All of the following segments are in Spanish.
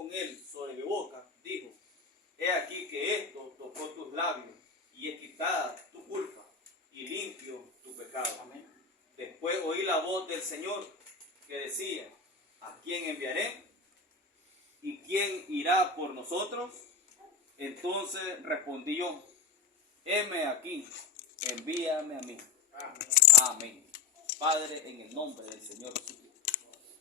con él sobre mi boca, dijo: he aquí que esto tocó tus labios, y es quitada tu culpa, y limpio tu pecado. Amén. Después oí la voz del Señor que decía: ¿a quién enviaré? ¿Y quién irá por nosotros? Entonces respondí yo: heme aquí, envíame a mí. Amén. Padre, en el nombre del Señor Jesucristo.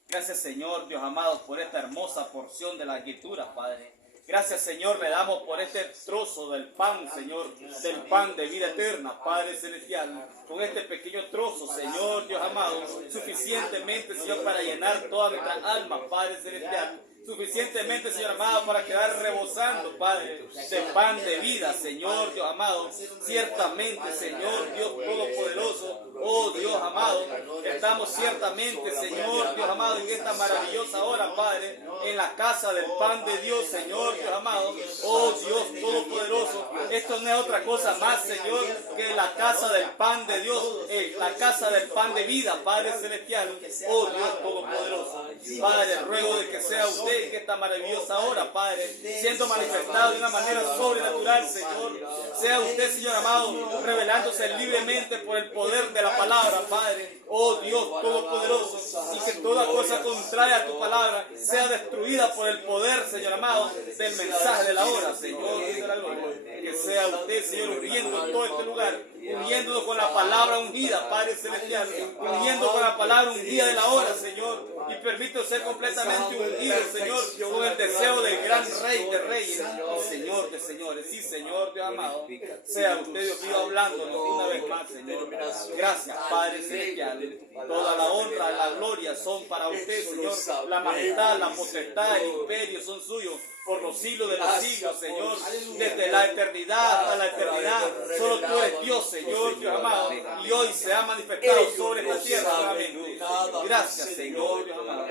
Gracias, Señor Dios amado, por esta hermosa porción de la escritura, Padre. Gracias, Señor, le damos por este trozo del pan, Señor, del pan de vida eterna, Padre Celestial. Con este pequeño trozo, Señor Dios amado, suficientemente, Señor, para llenar toda nuestra alma, Padre Celestial. Suficientemente, Señor amado, para quedar rebosando, Padre, de pan de vida, Señor Dios amado. Ciertamente, Señor Dios Todopoderoso, oh Dios amado, estamos ciertamente, Señor Dios amado, en esta maravillosa hora, Padre, en la casa del pan de Dios, Señor Dios amado, oh Dios Todopoderoso. Esto no es otra cosa más, Señor, que la casa del pan de Dios, la casa del pan de vida, Padre Celestial, oh Dios Todopoderoso. Padre, ruego de que sea usted en esta maravillosa hora, Padre, siendo manifestado de una manera sobrenatural, Señor. Sea usted, Señor amado, revelándose libremente por el poder de la palabra, Padre, oh Dios Todopoderoso, y que toda cosa contraria a tu palabra sea destruida por el poder, Señor amado, del mensaje de la hora, Señor, de la gloria. Que sea usted, Señor, uniendo todo este lugar, uniéndonos con la palabra ungida, Padre Celestial, uniendo con la palabra ungida de la hora, Señor, y permito ser completamente ungido, Señor, con el deseo del gran Rey de Reyes y Señor de Señores. Sí, Señor Dios amado, sea usted, Dios mío, hablándonos una vez más, Señor. Gracias, Padre Celestial. Toda la honra, la gloria son para usted, Señor. La majestad, la potestad, el imperio son suyos por los siglos de los siglos, Señor. Desde la eternidad hasta la eternidad, solo tú eres Dios, Señor Dios amado, y hoy se ha manifestado sobre esta tierra nuevamente. Gracias, Señor Dios amado.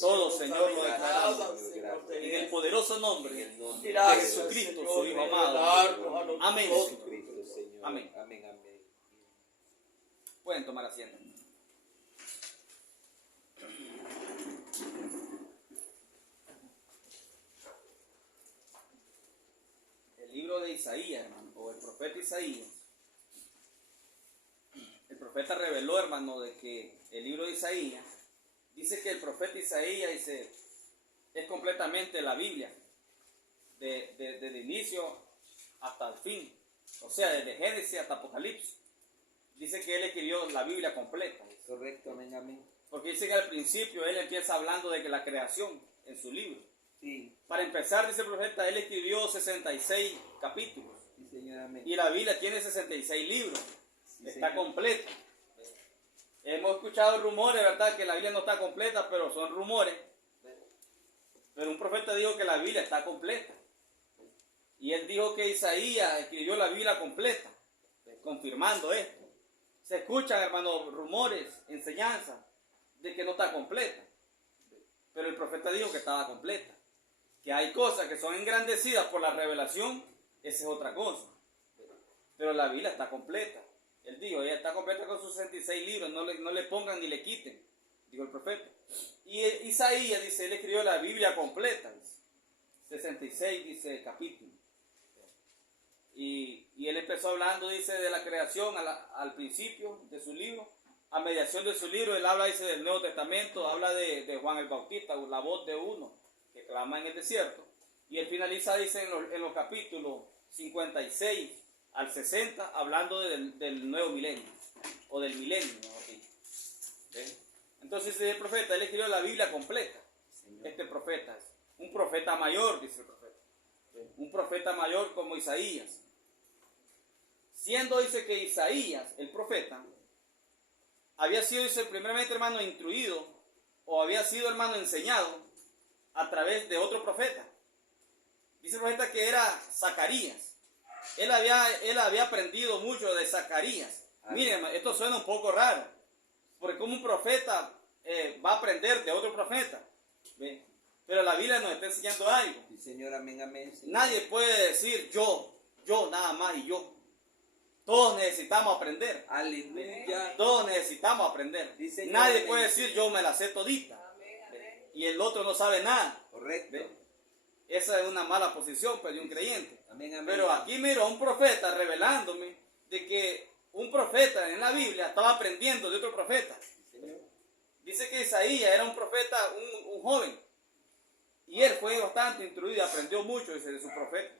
Todo, Señor, lo declaramos en el poderoso nombre de Jesucristo, su Hijo amado. Amén. Amén. Pueden tomar asiento. El libro de Isaías, hermano, o el profeta Isaías. El profeta reveló, hermano, de que el libro de Isaías dice que el profeta Isaías dice, es completamente la Biblia, desde el inicio hasta el fin, o sea, desde Génesis hasta Apocalipsis. Dice que él escribió la Biblia completa. Correcto, amén, amén. Porque dice que al principio él empieza hablando de que la creación en su libro. Sí. Para empezar, dice el profeta, él escribió 66 capítulos. Sí, señor, amén. Y la Biblia tiene 66 libros. Sí, está señor. completa. Hemos escuchado rumores, ¿verdad?, que la Biblia no está completa, pero son rumores. Pero un profeta dijo que la Biblia está completa. Y él dijo que Isaías escribió la Biblia completa, confirmando esto. Se escuchan, hermanos, rumores, enseñanzas de que no está completa. Pero el profeta dijo que estaba completa. Que hay cosas que son engrandecidas por la revelación, esa es otra cosa. Pero la Biblia está completa. Él dijo, ella está completa con sus 66 libros, no le pongan ni le quiten, dijo el profeta. Y Isaías dice, él escribió la Biblia completa, dice, 66, dice, capítulos. Y él empezó hablando, dice, de la creación al principio de su libro. A mediación de su libro, él habla, dice, del Nuevo Testamento, habla de Juan el Bautista, la voz de uno que clama en el desierto. Y él finaliza, dice, en los capítulos 56 al 60, hablando del nuevo milenio, o del milenio, mejor dicho. Entonces el profeta, él escribió la Biblia completa. Señor. Este profeta es un profeta mayor, dice el profeta. Un profeta mayor como Isaías. Siendo, dice, que Isaías, el profeta, había sido, dice, primeramente, hermano, instruido, o había sido, hermano, enseñado a través de otro profeta. Dice el profeta que era Zacarías. Él había aprendido mucho de Zacarías. Miren, esto suena un poco raro, porque como un profeta va a aprender de otro profeta. ¿Ve? Pero la Biblia nos está enseñando algo. Sí, Señor, amén, amén. Señor. Nadie puede decir yo nada más y yo. Todos necesitamos aprender. Aleluya. Todos necesitamos aprender. Sí, Señor, nadie amén. puede decir yo me la sé todita. Y el otro no sabe nada. Correcto. Correcto. ¿Ve? Esa es una mala posición pues, de un creyente. Amén, amén. Pero aquí miro a un profeta revelándome de que un profeta en la Biblia estaba aprendiendo de otro profeta. Sí, Señor. Dice que Isaías era un profeta, un joven. Y él fue bastante instruido y aprendió mucho dice,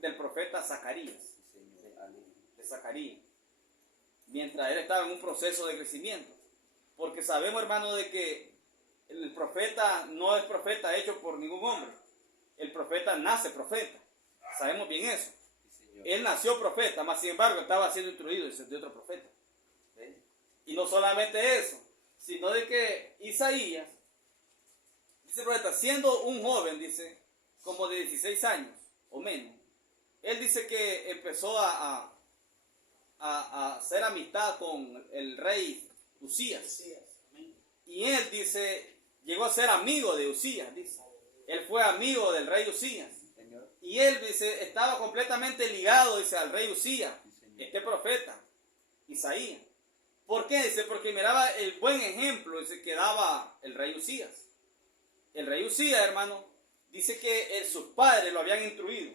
del profeta Zacarías. Sí, Señor. Aleluya. De Zacarías. Mientras él estaba en un proceso de crecimiento. Porque sabemos, hermano, de que el profeta no es profeta hecho por ningún hombre. El profeta nace profeta. Sabemos bien eso. Sí, Señor. Él nació profeta, mas sin embargo estaba siendo instruido de otro profeta. ¿Sí? Y no solamente eso, sino de que Isaías, dice el profeta, siendo un joven, dice, como de 16 años o menos, él dice que empezó a hacer amistad con el rey Usías. Y él dice, llegó a ser amigo de Usías, dice. Él fue amigo del rey Usías. Señor. Y él, dice, estaba completamente ligado, dice, al rey Usías, Sí, Señor. este profeta, Isaías. ¿Por qué? Dice, porque miraba el buen ejemplo, dice, que daba el rey Usías. El rey Usías, hermano, dice que sus padres lo habían instruido.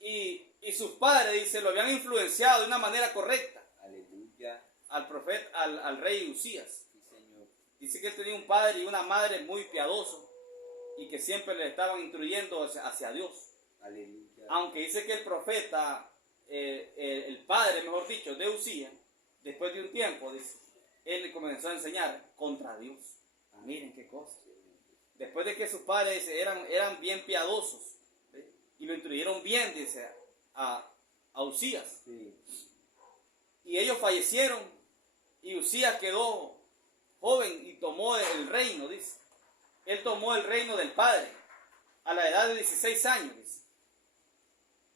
Y sus padres, dice, lo habían influenciado de una manera correcta Aleluya. al profeta, al rey Usías. Sí, Señor. Dice que él tenía un padre y una madre muy piadosos y que siempre le estaban instruyendo hacia Dios. Aleluya. Aunque dice que el profeta, el padre, mejor dicho, de Usías, después de un tiempo, dice, él le comenzó a enseñar contra Dios. Miren qué cosa. Después de que sus padres dice, eran bien piadosos, ¿sí? Y lo instruyeron bien, dice, a Usías. Sí. Y ellos fallecieron y Usías quedó joven y tomó el reino, dice. Él tomó el reino del padre a la edad de 16 años, dice.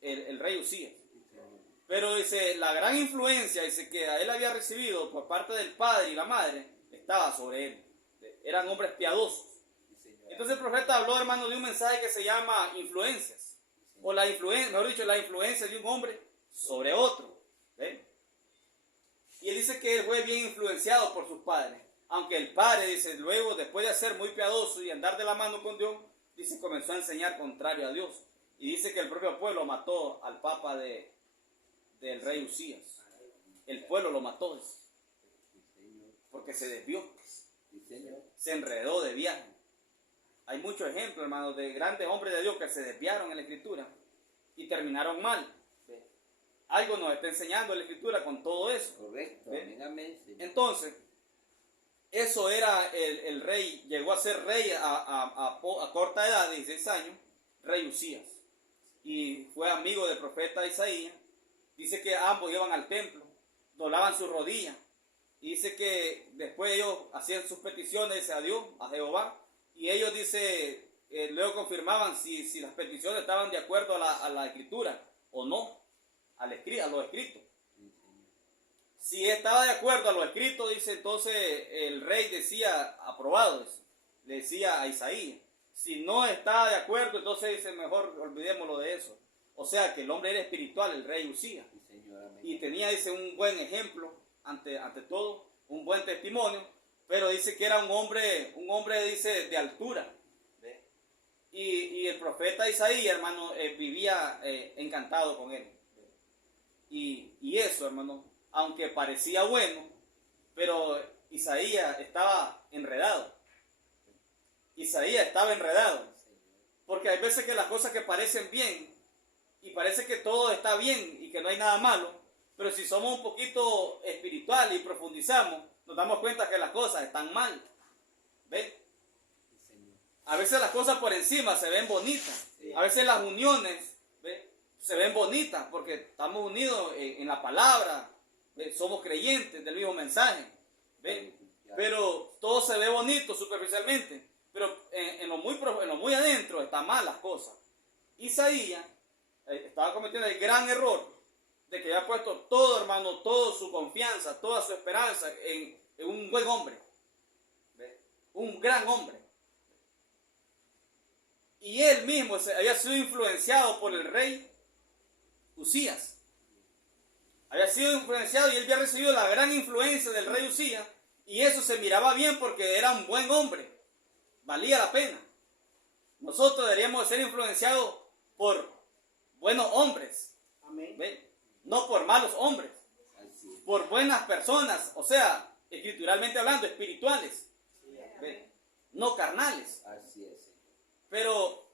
El rey Usías. Sí, Señor. Pero dice, la gran influencia, dice, que a él había recibido por parte del padre y la madre, estaba sobre él. Eran hombres piadosos. Sí, Señor. Entonces el profeta habló, hermano, de un mensaje que se llama influencias. O la influencia, mejor dicho, la influencia de un hombre sobre otro. ¿Ve? Y él dice que él fue bien influenciado por sus padres. Aunque el padre, dice, luego, después de ser muy piadoso y andar de la mano con Dios, dice, comenzó a enseñar contrario a Dios. Y dice que el propio pueblo mató al papa del rey Usías. El pueblo lo mató, dice, Sí, Señor. porque se desvió, Sí, Señor. se enredó de viaje. Hay muchos ejemplos, hermanos, de grandes hombres de Dios que se desviaron en la Escritura y terminaron mal. ¿Ve? Algo nos está enseñando la Escritura con todo eso. Correcto. ¿Ve? Amén, amén, Señor. Entonces, eso era el rey, llegó a ser rey a corta edad, de 16 años, rey Usías. Y fue amigo del profeta Isaías. Dice que ambos iban al templo, doblaban sus rodillas. Y dice que después ellos hacían sus peticiones a Dios, a Jehová. Y ellos, dice, luego confirmaban si las peticiones estaban de acuerdo a la escritura o no, a lo escrito. Sí, Señor. Si estaba de acuerdo a lo escrito, dice, entonces el rey decía, aprobado, dice, le decía a Isaías. Si no estaba de acuerdo, entonces dice, mejor olvidémoslo de eso. O sea que el hombre era espiritual, el rey Usías. Sí, Señor. Amén. Y tenía, dice, un buen ejemplo, ante todo, un buen testimonio, pero dice que era un hombre, dice, de altura. ¿Ve? Y el profeta Isaías, hermano, vivía encantado con él. ¿Ve? Y eso, hermano, aunque parecía bueno, pero Isaías estaba enredado. Isaías estaba enredado. Porque hay veces que las cosas que parecen bien, y parece que todo está bien y que no hay nada malo, pero si somos un poquito espirituales y profundizamos, nos damos cuenta que las cosas están mal. ¿Ven? Sí, Señor. A veces las cosas por encima se ven bonitas. A veces las uniones, ¿ve? Se ven bonitas porque estamos unidos en la palabra. ¿Ve? Somos creyentes del mismo mensaje. ¿Ve? Pero todo se ve bonito superficialmente. Pero en lo muy adentro están mal las cosas. Isaías estaba cometiendo el gran error de que había puesto todo, hermano, toda su confianza, toda su esperanza en un buen hombre. ¿Ve? Un gran hombre. Y él mismo había sido influenciado por el rey Usías. Había sido influenciado y él había recibido la gran influencia del rey Usías. Y eso se miraba bien porque era un buen hombre. Valía la pena. nosotros deberíamos ser influenciados por buenos hombres, Amén. ¿ve? No por malos hombres, Así es. por buenas personas, o sea, escrituralmente hablando, espirituales, ¿ve? No carnales. Así es, Señor. Pero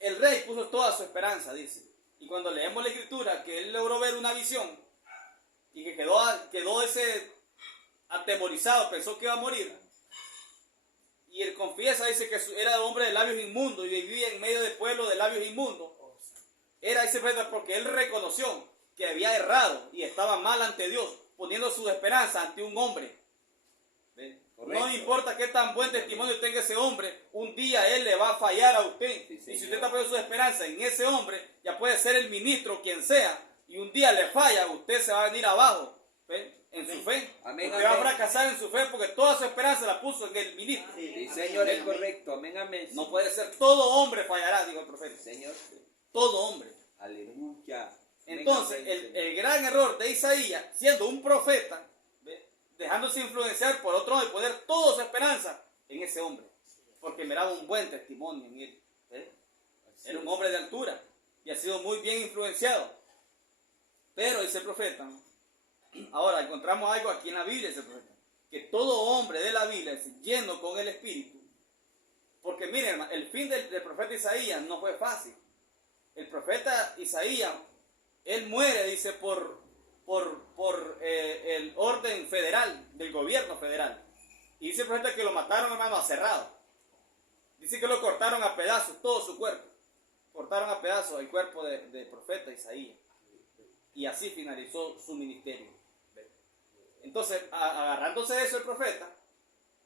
el rey puso toda su esperanza, dice. Y cuando leemos la escritura, que él logró ver una visión y que quedó ese atemorizado, pensó que iba a morir. Y él confiesa, dice que era hombre de labios inmundos y vivía en medio del pueblo de labios inmundos. Era ese profeta porque él reconoció que había errado y estaba mal ante Dios, poniendo su esperanza ante un hombre. ¿Ve? Correcto. No importa qué tan buen testimonio tenga ese hombre, un día él le va a fallar a usted. Sí, Y si señor. usted está poniendo su esperanza en ese hombre, ya puede ser el ministro, quien sea, y un día le falla, usted se va a venir abajo, ¿ve? En su fe. Amén, Usted va a amén. fracasar en su fe porque toda su esperanza la puso en el ministro. Sí, Señor, es correcto. Amén, amén. No puede ser, todo hombre fallará, dijo el profeta. Señor. Todo hombre. Aleluya. Amén, Entonces, amén, Señor. el gran error de Isaías, siendo un profeta, ¿ve? Dejándose influenciar por otro hombre, poner toda su esperanza en ese hombre, porque miraba un buen testimonio en él. ¿Ve? Así Era un es. hombre de altura y ha sido muy bien influenciado. Pero dice el profeta, ahora encontramos algo aquí en la Biblia, dice el profeta, que todo hombre de la Biblia es lleno con el Espíritu. Porque miren, hermano, el fin del profeta Isaías no fue fácil. El profeta Isaías, él muere, dice, por el orden federal, del gobierno federal. Y dice el profeta que lo mataron, hermano, aserrado. Dice que lo cortaron a pedazos, todo su cuerpo. Cortaron a pedazos el cuerpo del profeta Isaías. Y así finalizó su ministerio. Entonces, agarrándose de eso el profeta,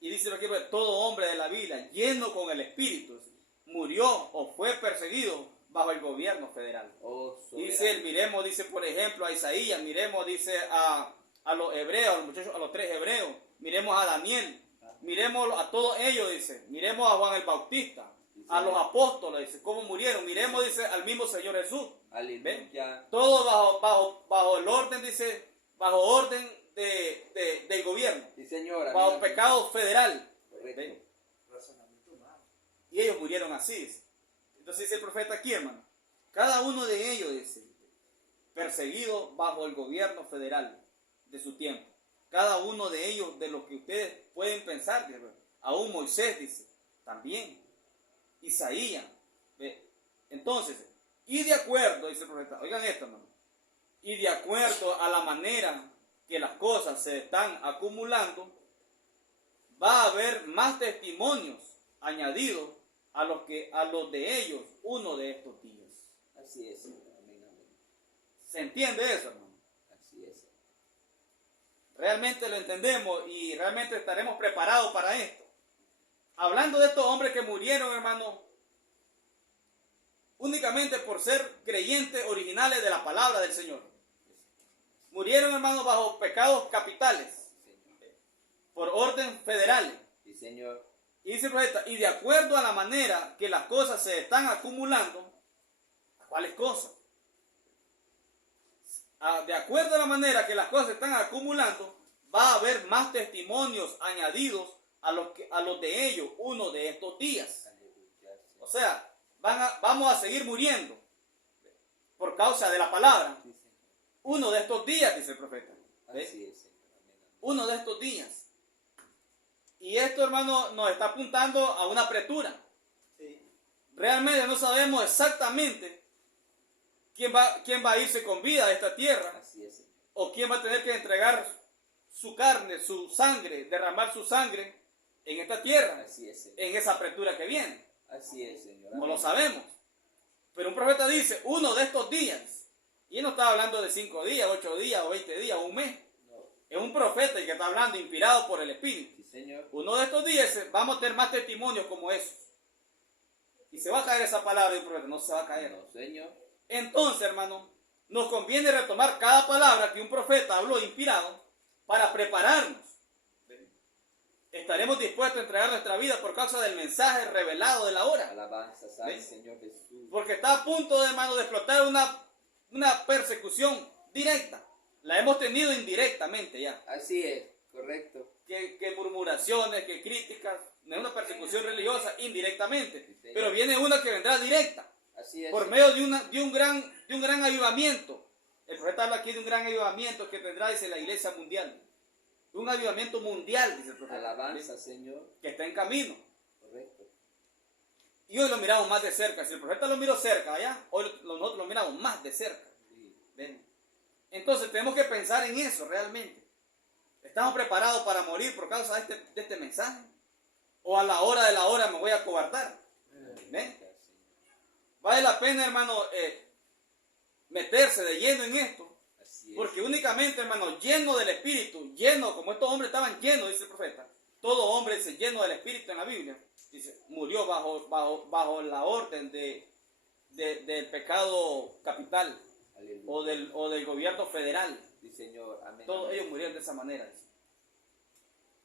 y dice lo que todo hombre de la Biblia, lleno con el Espíritu, murió o fue perseguido bajo el gobierno federal. Oh, Dice él, miremos, dice por ejemplo a Isaías, miremos, dice a los hebreos, a los muchachos, a los 3 hebreos, miremos a Daniel, miremos a todos ellos, dice, miremos a Juan el Bautista, a los apóstoles, dice, cómo murieron, miremos, dice, al mismo Señor Jesús. Aleluya. Todo bajo el orden, dice, bajo orden del gobierno, Sí, Señor. bajo amén. pecado federal. Correcto. ¿Ven? Y ellos murieron así, dice. Entonces dice el profeta aquí, hermano, cada uno de ellos, dice, perseguido bajo el gobierno federal de su tiempo. Cada uno de ellos, de lo que ustedes pueden pensar, dice, aún Moisés, dice, también, Isaías. ¿Ve? Entonces, y de acuerdo, dice el profeta, oigan esto, hermano, y de acuerdo a la manera que las cosas se están acumulando, va a haber más testimonios añadidos a los de ellos uno de estos días. Así es, Señor. Amén, amén. ¿Se entiende eso, hermano? Así es. Realmente lo entendemos y realmente estaremos preparados para esto. Hablando de estos hombres que murieron, hermano, únicamente por ser creyentes originales de la palabra del Señor. Murieron, hermano, bajo pecados capitales, por orden federal. Sí, Señor. Y dice el profeta, y de acuerdo a la manera que las cosas se están acumulando, ¿cuáles cosas? De acuerdo a la manera que las cosas se están acumulando, va a haber más testimonios añadidos a los de ellos uno de estos días. Aleluya. O sea, vamos a seguir muriendo por causa de la palabra. Sí, Señor. Uno de estos días, dice el profeta. ¿Ve? Así es, Señor. Amén, amén. Uno de estos días. Y esto, hermano, nos está apuntando a una apretura. Sí. Realmente no sabemos exactamente quién va a irse con vida de esta tierra, Así es, Señor. o quién va a tener que entregar su carne, su sangre, derramar su sangre en esta tierra, Así es, Señor. en esa apretura que viene. Así es, Señor. No Amén. lo sabemos. Pero un profeta dice, uno de estos días. Y él no está hablando de 5 días, 8 días o 20 días, un mes. No. Es un profeta y que está hablando inspirado por el Espíritu. Sí, Señor. Uno de estos días vamos a tener más testimonios como esos. Y se va a caer esa palabra de un profeta, no se va a caer. No, Señor. Entonces, hermano, nos conviene retomar cada palabra que un profeta habló inspirado para prepararnos. Estaremos dispuestos a entregar nuestra vida por causa del mensaje revelado de la hora. Alabanzas al ¿Ven? Señor Jesús. Porque está a punto, hermano, de explotar una persecución directa. La hemos tenido indirectamente ya. Así es, correcto. Que murmuraciones, que críticas, no es una persecución religiosa indirectamente. Sí, pero viene una que vendrá directa, Así es. por medio de un gran avivamiento. El profeta habla aquí de un gran avivamiento que tendrá, dice, la iglesia mundial. Un avivamiento mundial, dice el profeta. Alabanza, Señor. Que está en camino. Correcto. Y hoy lo miramos más de cerca. Si el profeta lo miró cerca allá, hoy nosotros lo miramos más de cerca. Sí. ¿Ven? Entonces tenemos que pensar en eso realmente. ¿Estamos preparados para morir por causa de este mensaje? ¿O a la hora de la hora me voy a cobardar? ¿Ven? Vale la pena, hermano, meterse de lleno en esto. Así es. Porque únicamente, hermano, lleno del Espíritu, lleno, como estos hombres estaban llenos, dice el profeta. Todo hombre dice, lleno del Espíritu en la Biblia, dice, murió bajo la orden del pecado capital. Aleluya. O del gobierno federal. Sí, Señor. Amén. Todos amén. ellos murieron de esa manera.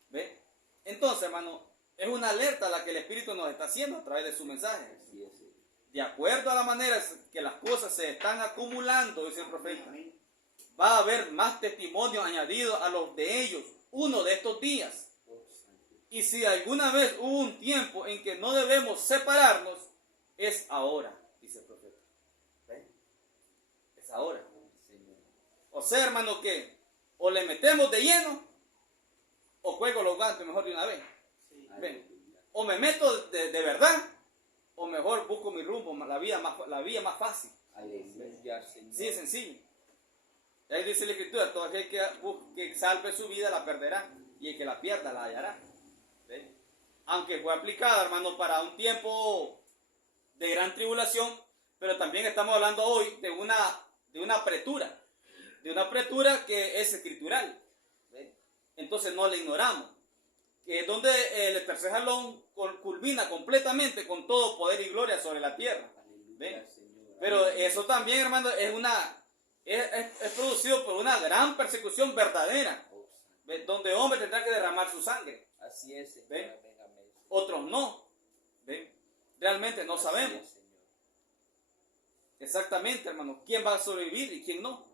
¿Ve? Entonces, hermano, es una alerta la que el Espíritu nos está haciendo a través de su mensaje. Así es. Señor. De acuerdo a la manera que las cosas se están acumulando, dice el profeta, va a haber más testimonios añadidos a los de ellos, uno de estos días. Oh, santo. Y si alguna vez hubo un tiempo en que no debemos separarnos, es ahora, dice el profeta. ¿Ve? Es ahora. Señor. O sea, hermano, que o le metemos de lleno, o juego los guantes mejor de una vez. ¿Ven? Aleluya. O me meto de verdad, o mejor busco mi rumbo, la vía más fácil. Aleluya, Señor. Sí, es sencillo. Ahí dice la Escritura, todo aquel que salve su vida la perderá, y el que la pierda la hallará. ¿Ven? Aunque fue aplicada, hermano, para un tiempo de gran tribulación, pero también estamos hablando hoy de una apretura que es escritural. ¿Ven? Entonces no la ignoramos. Que es donde el tercer jalón culmina completamente con todo poder y gloria sobre la tierra. Aleluya, ¿Ven? Señor. Pero Amén. eso también, hermano, es producido por una gran persecución verdadera, Oh, santo. ¿ven? Donde hombres tendrán que derramar su sangre, Así es, Señor. ¿ven? Amén, amén. otros no. ¿Ven? Realmente no Así sabemos es, Señor. exactamente, hermano, quién va a sobrevivir y quién no.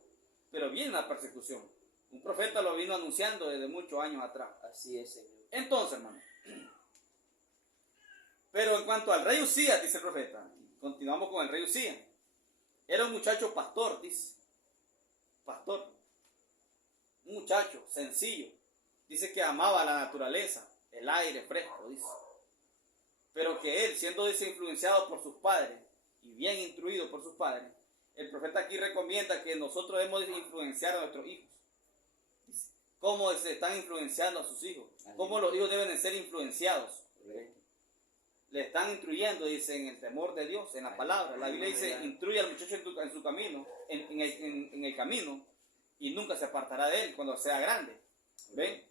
Pero viene la persecución. Un profeta lo vino anunciando desde muchos años atrás. Así es, Señor. Entonces, hermano, pero en cuanto al rey Usías, dice el profeta, continuamos con el rey Usías. Era un muchacho pastor, dice. Pastor. Un muchacho sencillo. Dice que amaba la naturaleza, el aire fresco, dice. Pero que él, siendo desinfluenciado por sus padres y bien instruido por sus padres, el profeta aquí recomienda que nosotros debemos influenciar a nuestros hijos. Dice, ¿cómo se están influenciando a sus hijos? ¿Cómo los hijos deben de ser influenciados? Correcto. Le están instruyendo, dice, en el temor de Dios, en la palabra. La Biblia dice, instruye al muchacho en su camino, en el camino, y nunca se apartará de él cuando sea grande. ¿Ven?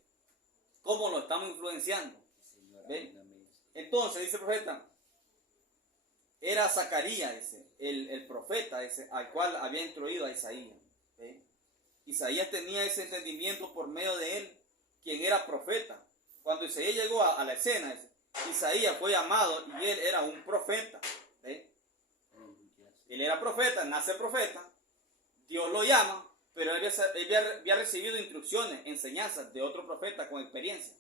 ¿Cómo lo estamos influenciando? Señor. ¿Ven? Amén, amén. Entonces, dice el profeta, era Zacarías, dice, el profeta, dice, al cual había instruido a Isaías. ¿Ven? Isaías tenía ese entendimiento por medio de él, quien era profeta. Cuando Isaías llegó a la escena, dice, Isaías fue llamado y él era un profeta. ¿Ven? Aleluya, Él era profeta, nace profeta, Dios lo llama, pero él había recibido instrucciones, enseñanzas de otro profeta con experiencia.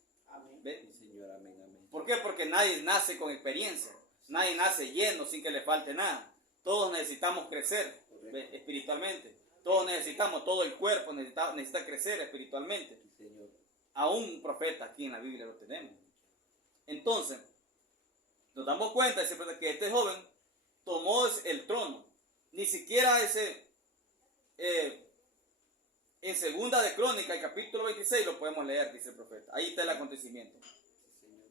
¿Ven? Sí, Señor. Amén, amén. ¿Por qué? Porque nadie nace con experiencia, nadie nace lleno sin que le falte nada. Todos necesitamos crecer, ¿ven? Espiritualmente. Todos necesitamos, todo el cuerpo necesita crecer espiritualmente. Sí, Señor. A un profeta aquí en la Biblia lo tenemos. Entonces, nos damos cuenta de que este joven tomó el trono. Ni siquiera en segunda de Crónica, el capítulo 26, lo podemos leer, dice el profeta. Ahí está el acontecimiento. Sí, Señor.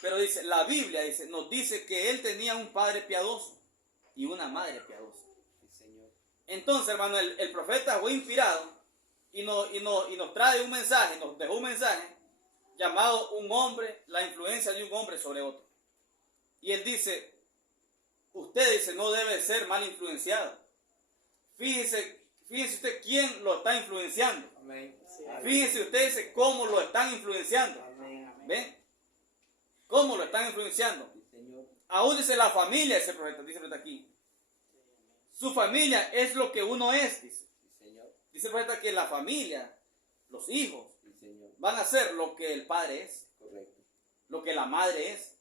Pero dice, la Biblia nos dice que él tenía un padre piadoso y una madre piadosa. Sí, Señor. Entonces, hermano, el profeta fue inspirado y nos trae un mensaje, nos dejó un mensaje llamado la influencia de un hombre sobre otro. Y él dice, usted no debe ser mal influenciado. Fíjese usted quién lo está influenciando. Amén. Fíjese usted cómo lo están influenciando. ¿Ven? ¿Cómo lo están influenciando? Sí, Señor. Aún dice la familia, dice el profeta aquí. Su familia es lo que uno es, dice. Sí, Señor. Dice el profeta que la familia, los hijos, Sí, Señor. van a ser lo que el padre es, Correcto. lo que la madre es.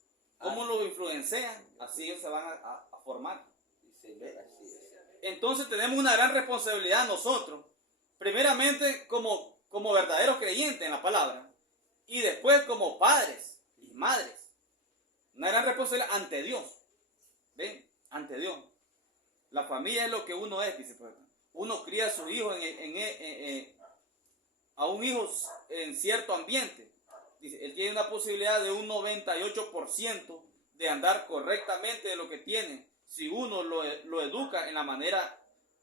cómo los influencian, así ellos se van a formar. Sí, Señor, así es. Entonces tenemos una gran responsabilidad nosotros, primeramente como verdaderos creyentes en la palabra, y después como padres y madres. Una gran responsabilidad ante Dios. ¿Ven? Ante Dios. La familia es lo que uno es, dice el profeta. Uno cría a su hijo a un hijo en cierto ambiente. Dice, él tiene una posibilidad de un 98% de andar correctamente de lo que tiene. Si uno lo educa en la manera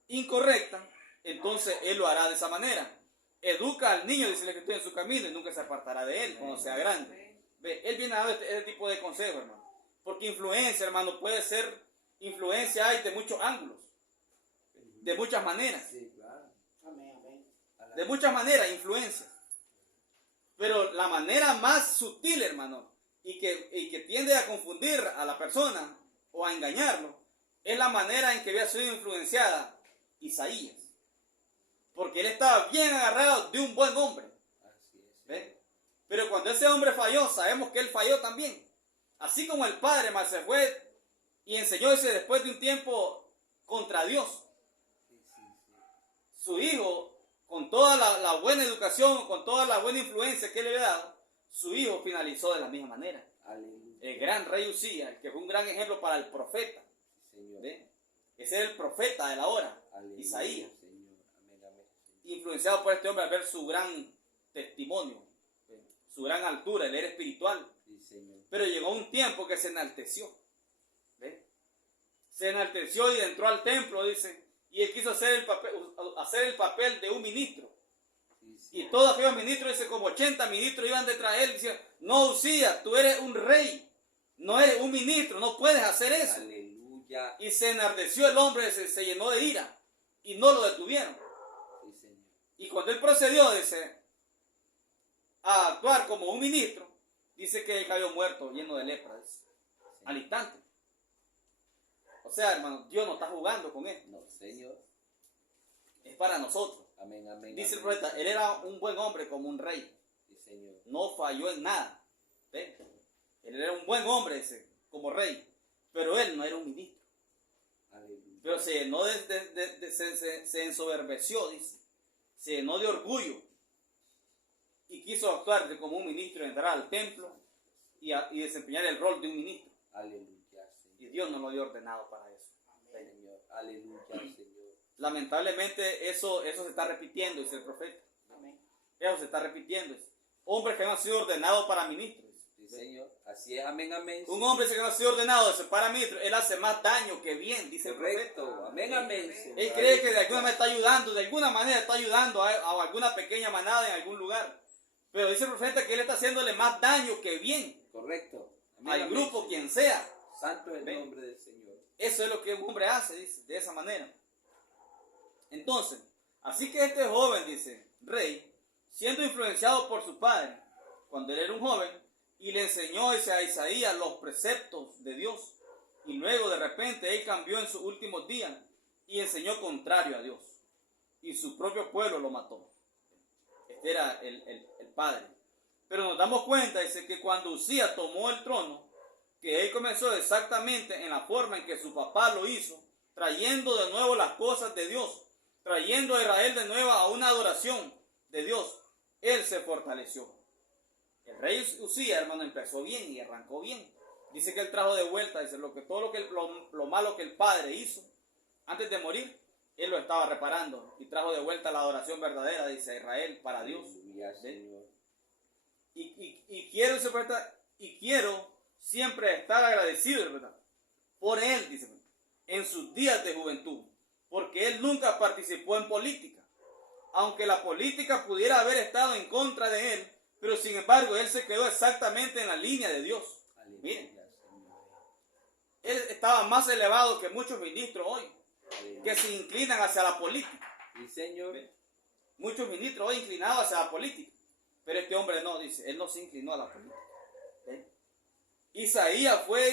incorrecta, entonces él lo hará de esa manera. Educa al niño, dice la Escritura, en su camino y nunca se apartará de él cuando sea grande. ¿Ve? Él viene a dar este tipo de consejos, hermano. Porque influencia, hermano, puede ser influencia hay de muchos ángulos, de muchas maneras. Sí, claro. Amén, amén. De muchas maneras, influencia. Pero la manera más sutil, hermano, y que tiende a confundir a la persona o a engañarlo, es la manera en que había sido influenciada Isaías. Porque él estaba bien agarrado de un buen hombre. Así es. ¿Ve? Pero cuando ese hombre falló, sabemos que él falló también. Así como el padre más se fue y enseñó ese después de un tiempo contra Dios. Sí, sí, sí. Su hijo, con toda la buena educación, con toda la buena influencia que él le había dado, su hijo finalizó de la misma manera. Aleluya. El gran rey Usías, que fue un gran ejemplo para el profeta. Sí, Señor. ¿Ve? Ese es el profeta de la hora, Aleluya, Isaías. Señor. Amén, amén. Influenciado por este hombre al ver su gran testimonio, ¿ve? Su gran altura, el era espiritual. Sí, Señor. Pero llegó un tiempo que se enalteció. ¿Ve? Se enalteció y entró al templo, dice, y él quiso hacer el papel de un ministro. Sí, sí. Y todos aquellos ministros, dice, como 80 ministros iban detrás de él, diciendo, no, Usías, tú eres un rey, no eres un ministro, no puedes hacer eso. Aleluya. Y se enardeció el hombre, se llenó de ira, y no lo detuvieron. Sí, Señor. Y cuando él procedió, dice, a actuar como un ministro, dice que él cayó muerto, lleno de lepra, dice, al instante. O sea, hermano, Dios no está jugando con él, No, Señor. es para nosotros. Amén, amén. Dice el amén. profeta, él era un buen hombre como un rey, Sí, Señor. no falló en nada. ¿Ve? Él era un buen hombre, dice, como rey, pero él no era un ministro. Aleluya. Pero se llenó se ensoberbeció, dice, se llenó de orgullo y quiso actuar como un ministro, entrar al templo y desempeñar el rol de un ministro. Aleluya, Y Señor. Dios no lo había ordenado para eso. Señor. Aleluya, Señor. Lamentablemente eso se está repitiendo, dice el profeta. Amén. Eso se está repitiendo. Dice. Hombres que no han sido ordenados para ministros. Sí, Señor. Así es, amén, amén. Un hombre que no ha sido ordenado dice, para ministro, él hace más daño que bien, dice el profeta. Correcto. Amén, amén. Señor. Él cree que de alguna manera está ayudando, de alguna manera está ayudando a alguna pequeña manada en algún lugar. Pero dice el profeta que él está haciéndole más daño que bien Correcto. Amén, al amén, grupo, Señor. quien sea. Santo es el Ven. nombre del Señor. Eso es lo que un hombre hace, dice, de esa manera. Entonces, así que este joven, dice, rey, siendo influenciado por su padre, cuando él era un joven, y le enseñó, dice, a Isaías los preceptos de Dios, y luego de repente él cambió en sus últimos días y enseñó contrario a Dios, y su propio pueblo lo mató. Este era el padre. Pero nos damos cuenta, dice, que cuando Usías tomó el trono, que él comenzó exactamente en la forma en que su papá lo hizo, trayendo de nuevo las cosas de Dios, trayendo a Israel de nuevo a una adoración de Dios, él se fortaleció. El rey Usías, hermano, empezó bien y arrancó bien. Dice que él trajo de vuelta, dice, lo malo que el padre hizo antes de morir, él lo estaba reparando y trajo de vuelta la adoración verdadera, dice, a Israel para Dios. Aleluya, ¿Ve? Señor. Y quiero siempre estar agradecido, ¿verdad?, por él, dice, en sus días de juventud, porque él nunca participó en política, aunque la política pudiera haber estado en contra de él, pero sin embargo él se quedó exactamente en la línea de Dios. Aleluya, Miren, Señor. él estaba más elevado que muchos ministros hoy, Aleluya. que se inclinan hacia la política. Sí, Señor. ¿Ve? Muchos ministros hoy inclinados hacia la política, pero este hombre no, dice, él no se inclinó a la política. ¿Ve? Isaías fue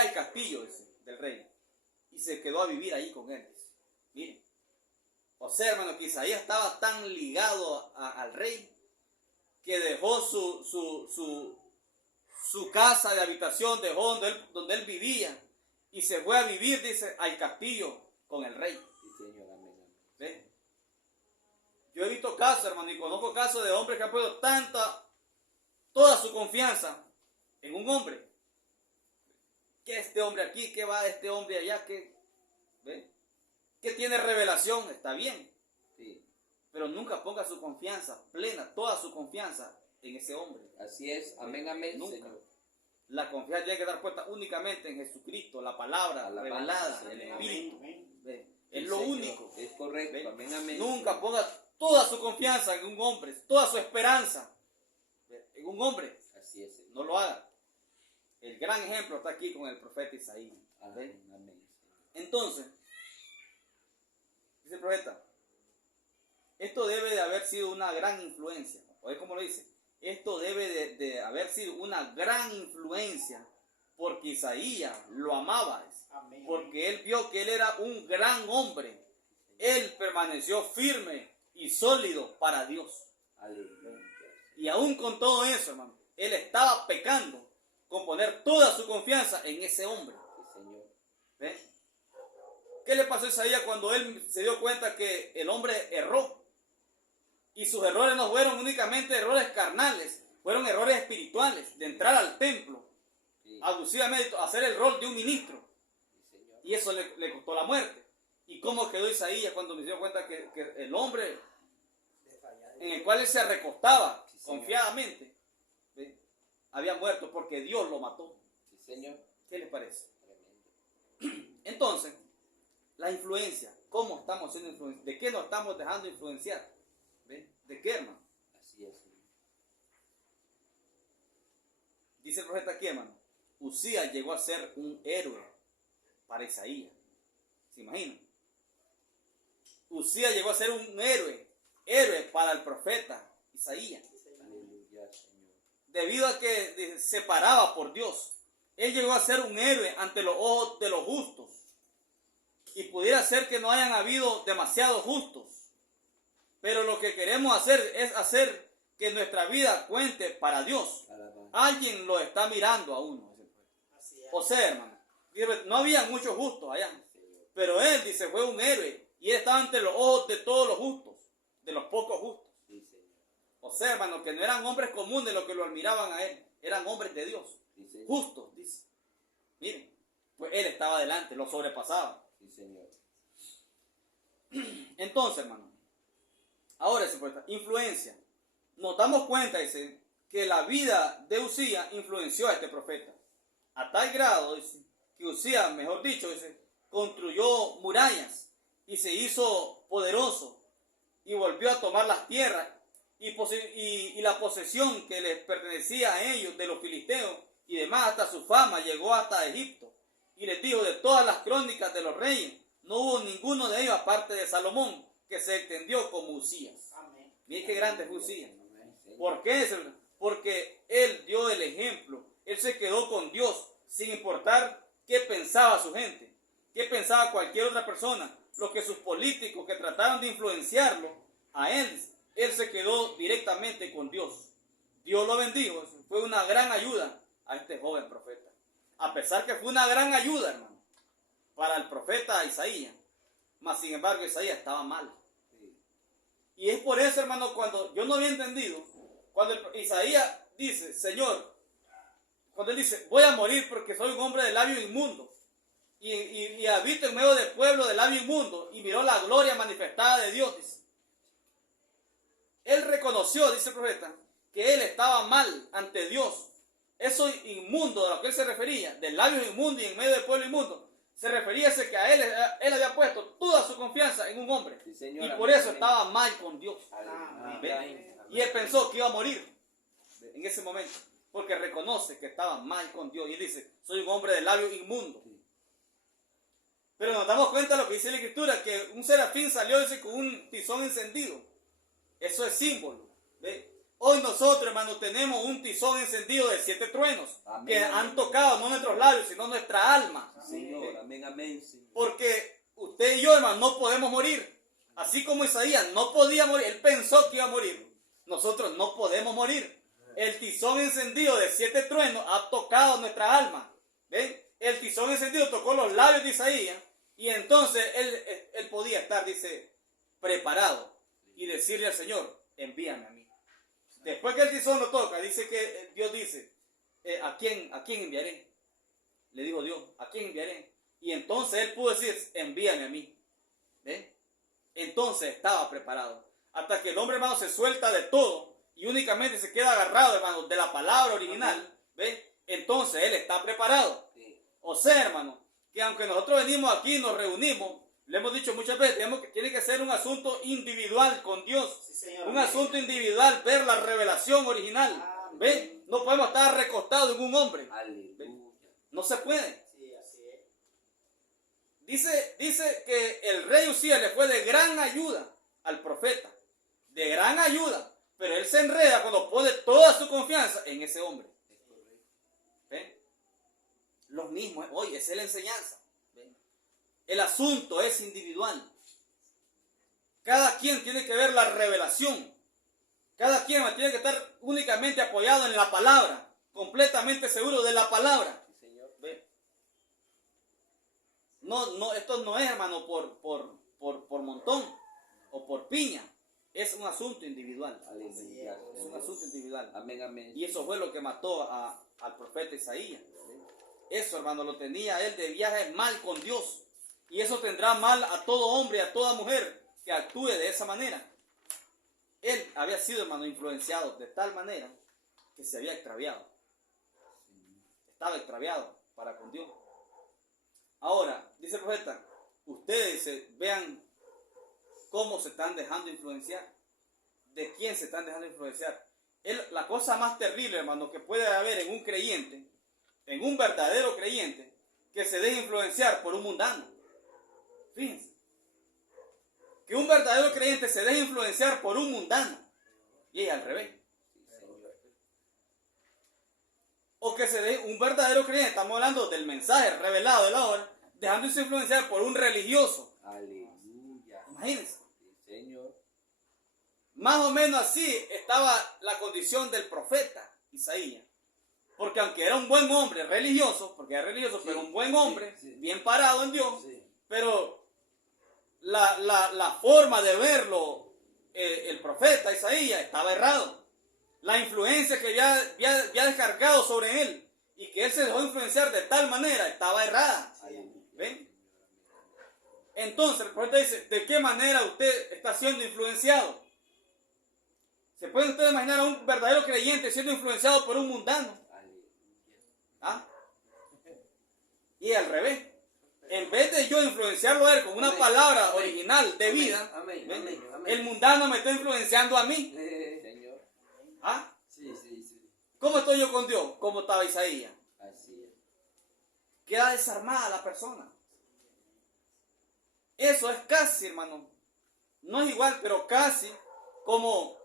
al castillo, dice, del rey y se quedó a vivir ahí con él. Dice. Miren, o sea, hermano, que Isaías estaba tan ligado al rey que dejó su su casa de habitación, dejó donde él vivía y se fue a vivir, dice, al castillo con el rey. Sí, Señor, amén, amén. ¿Ve? Yo he visto casos, hermano, y conozco casos de hombres que han puesto toda su confianza en un hombre. ¿Qué este hombre aquí? ¿Qué va este hombre allá? ¿Ve? ¿Qué tiene revelación? Está bien. Sí, Pero nunca ponga su confianza plena, toda su confianza en ese hombre. así es, amén, amén, Nunca. Señor. La confianza tiene que estar puesta únicamente en Jesucristo, la palabra Alabanza, revelada, Señor. el Amén. Espíritu. ¿Ve? Es Sí, lo Señor, único. es correcto, ¿Ve? amén, amén. Nunca Señor. ponga toda su confianza en un hombre, toda su esperanza en un hombre. Así es, Señor. No lo haga. El gran ejemplo está aquí con el profeta Isaías. ¿Ve? Amén, amén. Entonces, dice el profeta, esto debe de haber sido una gran influencia. ¿Oye cómo lo dice? Esto debe de haber sido una gran influencia porque Isaías lo amaba. Porque él vio que él era un gran hombre. Él permaneció firme y sólido para Dios. Aleluya. Y aún con todo eso, hermano, él estaba pecando con poner toda su confianza en ese hombre. Sí, Señor. ¿Ve? ¿Qué le pasó a Isaías cuando él se dio cuenta que el hombre erró? Y sus errores no fueron únicamente errores carnales, fueron errores espirituales, de entrar al templo, Sí, abusivamente, hacer el rol de un ministro. sí, Señor. Y eso le costó la muerte. ¿Y cómo quedó Isaías cuando se dio cuenta que el hombre en el cual él se recostaba Sí, señor. confiadamente, ¿ve? Había muerto porque Dios lo mató? Sí, Señor. ¿Qué les parece? Tremendo. Entonces, la influencia, ¿cómo estamos siendo influenciados? ¿De qué nos estamos dejando influenciar? ¿Ve? ¿De qué, hermano? Así es, Señor. Dice el profeta aquí, hermano, Uzías llegó a ser un héroe para Isaías. ¿Se imaginan? Uzías llegó a ser un héroe para el profeta Isaías, Aleluya, Señor. debido a que se paraba por Dios. Él llegó a ser un héroe ante los ojos de los justos. Y pudiera ser que no hayan habido demasiados justos. Pero lo que queremos hacer es hacer que nuestra vida cuente para Dios. Alabanza. Alguien lo está mirando a uno. O sea, hermano, no había muchos justos allá. Señor. Pero él, dice, fue un héroe. Y él estaba ante los ojos de todos los justos, de los pocos justos. Sí, Señor. O sea, hermano, que no eran hombres comunes los que lo admiraban a él. Eran hombres de Dios. Sí, Señor. Justos, dice. Miren, pues él estaba adelante, lo sobrepasaba. Sí, Señor. Entonces, hermano, ahora se puede influencia. Nos damos cuenta, dice, que la vida de Uzías influenció a este profeta. A tal grado, dice, que Uzías, mejor dicho, dice, construyó murallas y se hizo poderoso y volvió a tomar las tierras y la posesión que les pertenecía a ellos de los filisteos y demás, hasta su fama llegó hasta Egipto. Y les dijo, de todas las crónicas de los reyes, no hubo ninguno de ellos aparte de Salomón que se extendió como Uzías. Amén. Miren qué grande fue Uzías. Amén, Señor. ¿Por qué? Porque él dio el ejemplo. Él se quedó con Dios sin importar qué pensaba su gente, qué pensaba cualquier otra persona, lo que sus políticos que trataron de influenciarlo a él. Él se quedó directamente con Dios. Dios lo bendijo. Fue una gran ayuda a este joven profeta. A pesar que fue una gran ayuda, hermano, para el profeta Isaías. Mas sin embargo Isaías estaba mal. Sí. Y es por eso, hermano, cuando yo no había entendido, cuando Isaías dice, Señor, cuando él dice, voy a morir porque soy un hombre de labio inmundo, y habito en medio del pueblo de labio inmundo, y miró la gloria manifestada de Dios, dice. Él reconoció, dice el profeta, que él estaba mal ante Dios. Eso inmundo a lo que él se refería, del labio inmundo y en medio del pueblo inmundo, se refería a que a él había puesto toda su confianza en un hombre. Sí, Señor. Y Amén, por eso amén. estaba mal con Dios. Aleluya. ¿Ve? Amén. Y él pensó que iba a morir en ese momento, porque reconoce que estaba mal con Dios. Y él dice, soy un hombre de labio inmundo. Sí. Pero nos damos cuenta de lo que dice la Escritura, que un serafín salió, dice, con un tizón encendido. Eso es símbolo. ¿Ve? Hoy nosotros, hermanos, tenemos un tizón encendido de 7 truenos. Amén, Que amén. han tocado no nuestros labios, sino nuestra alma. Señor, amén, amén, Señor. Porque usted y yo, hermano, no podemos morir. Así como Isaías no podía morir, él pensó que iba a morir. Nosotros no podemos morir. El tizón encendido de 7 truenos ha tocado nuestra alma. ¿Ven? El tizón encendido tocó los labios de Isaías y entonces él podía estar, dice, preparado y decirle al Señor, envíame a mí. Después que el tizón lo toca, dice que Dios dice, ¿a quién enviaré? Le dijo Dios, ¿a quién enviaré? Y entonces él pudo decir, envíame a mí. ¿Ven? Entonces estaba preparado. Hasta que el hombre, hermano, se suelta de todo y únicamente se queda agarrado, hermano, de la palabra original. ¿Ven? Entonces él está preparado. O sea, hermano, que aunque nosotros venimos aquí y nos reunimos, le hemos dicho muchas veces, tiene que ser un asunto individual con Dios. Sí, señor. Un asunto individual, ver la revelación original. Amén. ¿Ven? No podemos estar recostados en un hombre. Aleluya. No se puede. Sí, así es. Dice que el rey Usías le fue de gran ayuda al profeta. De gran ayuda. Pero él se enreda cuando pone toda su confianza en ese hombre. ¿Ven? Lo mismo hoy, esa es la enseñanza. ¿Ven? El asunto es individual. Cada quien tiene que ver la revelación. Cada quien tiene que estar únicamente apoyado en la palabra. Completamente seguro de la palabra. Sí, Señor. ¿Ven? No, esto no es, hermano, por montón o por piña. Es un asunto individual. Aleluya. Es un asunto individual. Amén, amén. Y eso fue lo que mató al profeta Isaías. Eso, hermano, lo tenía él de viaje mal con Dios. Y eso tendrá mal a todo hombre, a toda mujer que actúe de esa manera. Él había sido, hermano, influenciado de tal manera que se había extraviado. Estaba extraviado para con Dios. Ahora, dice el profeta, ustedes vean cómo se están dejando influenciar. ¿De quién se están dejando influenciar? La cosa más terrible, hermano, que puede haber en un creyente, en un verdadero creyente, que se deje influenciar por un mundano. Fíjense. Que un verdadero creyente se deje influenciar por un mundano. Y es al revés. O que se deje un verdadero creyente, estamos hablando del mensaje revelado de la hora, dejándose influenciar por un religioso. Aleluya. Imagínense. Sí, Señor. Más o menos así estaba la condición del profeta Isaías. Porque aunque era un buen hombre religioso, porque era religioso, Sí, pero un buen hombre, sí. bien parado en Dios, Sí. pero la forma de verlo, el profeta Isaías estaba errado. La influencia que había descargado sobre él y que él se dejó influenciar de tal manera estaba errada. Aleluya. ¿Ven? Entonces el profeta dice, ¿de qué manera usted está siendo influenciado? ¿Se puede usted imaginar a un verdadero creyente siendo influenciado por un mundano? Aleluya. ¿Ah? Y al revés. En vez de yo influenciarlo a él con una Amén. palabra Amén. original de Amén. vida, Amén. ¿ven? Amén. Amén. El mundano me está influenciando a mí. Señor. ¿Ah? Sí, sí, sí. ¿Cómo estoy yo con Dios? ¿Cómo estaba Isaías? Así es. Queda desarmada la persona. Eso es casi, hermano. No es igual, pero casi como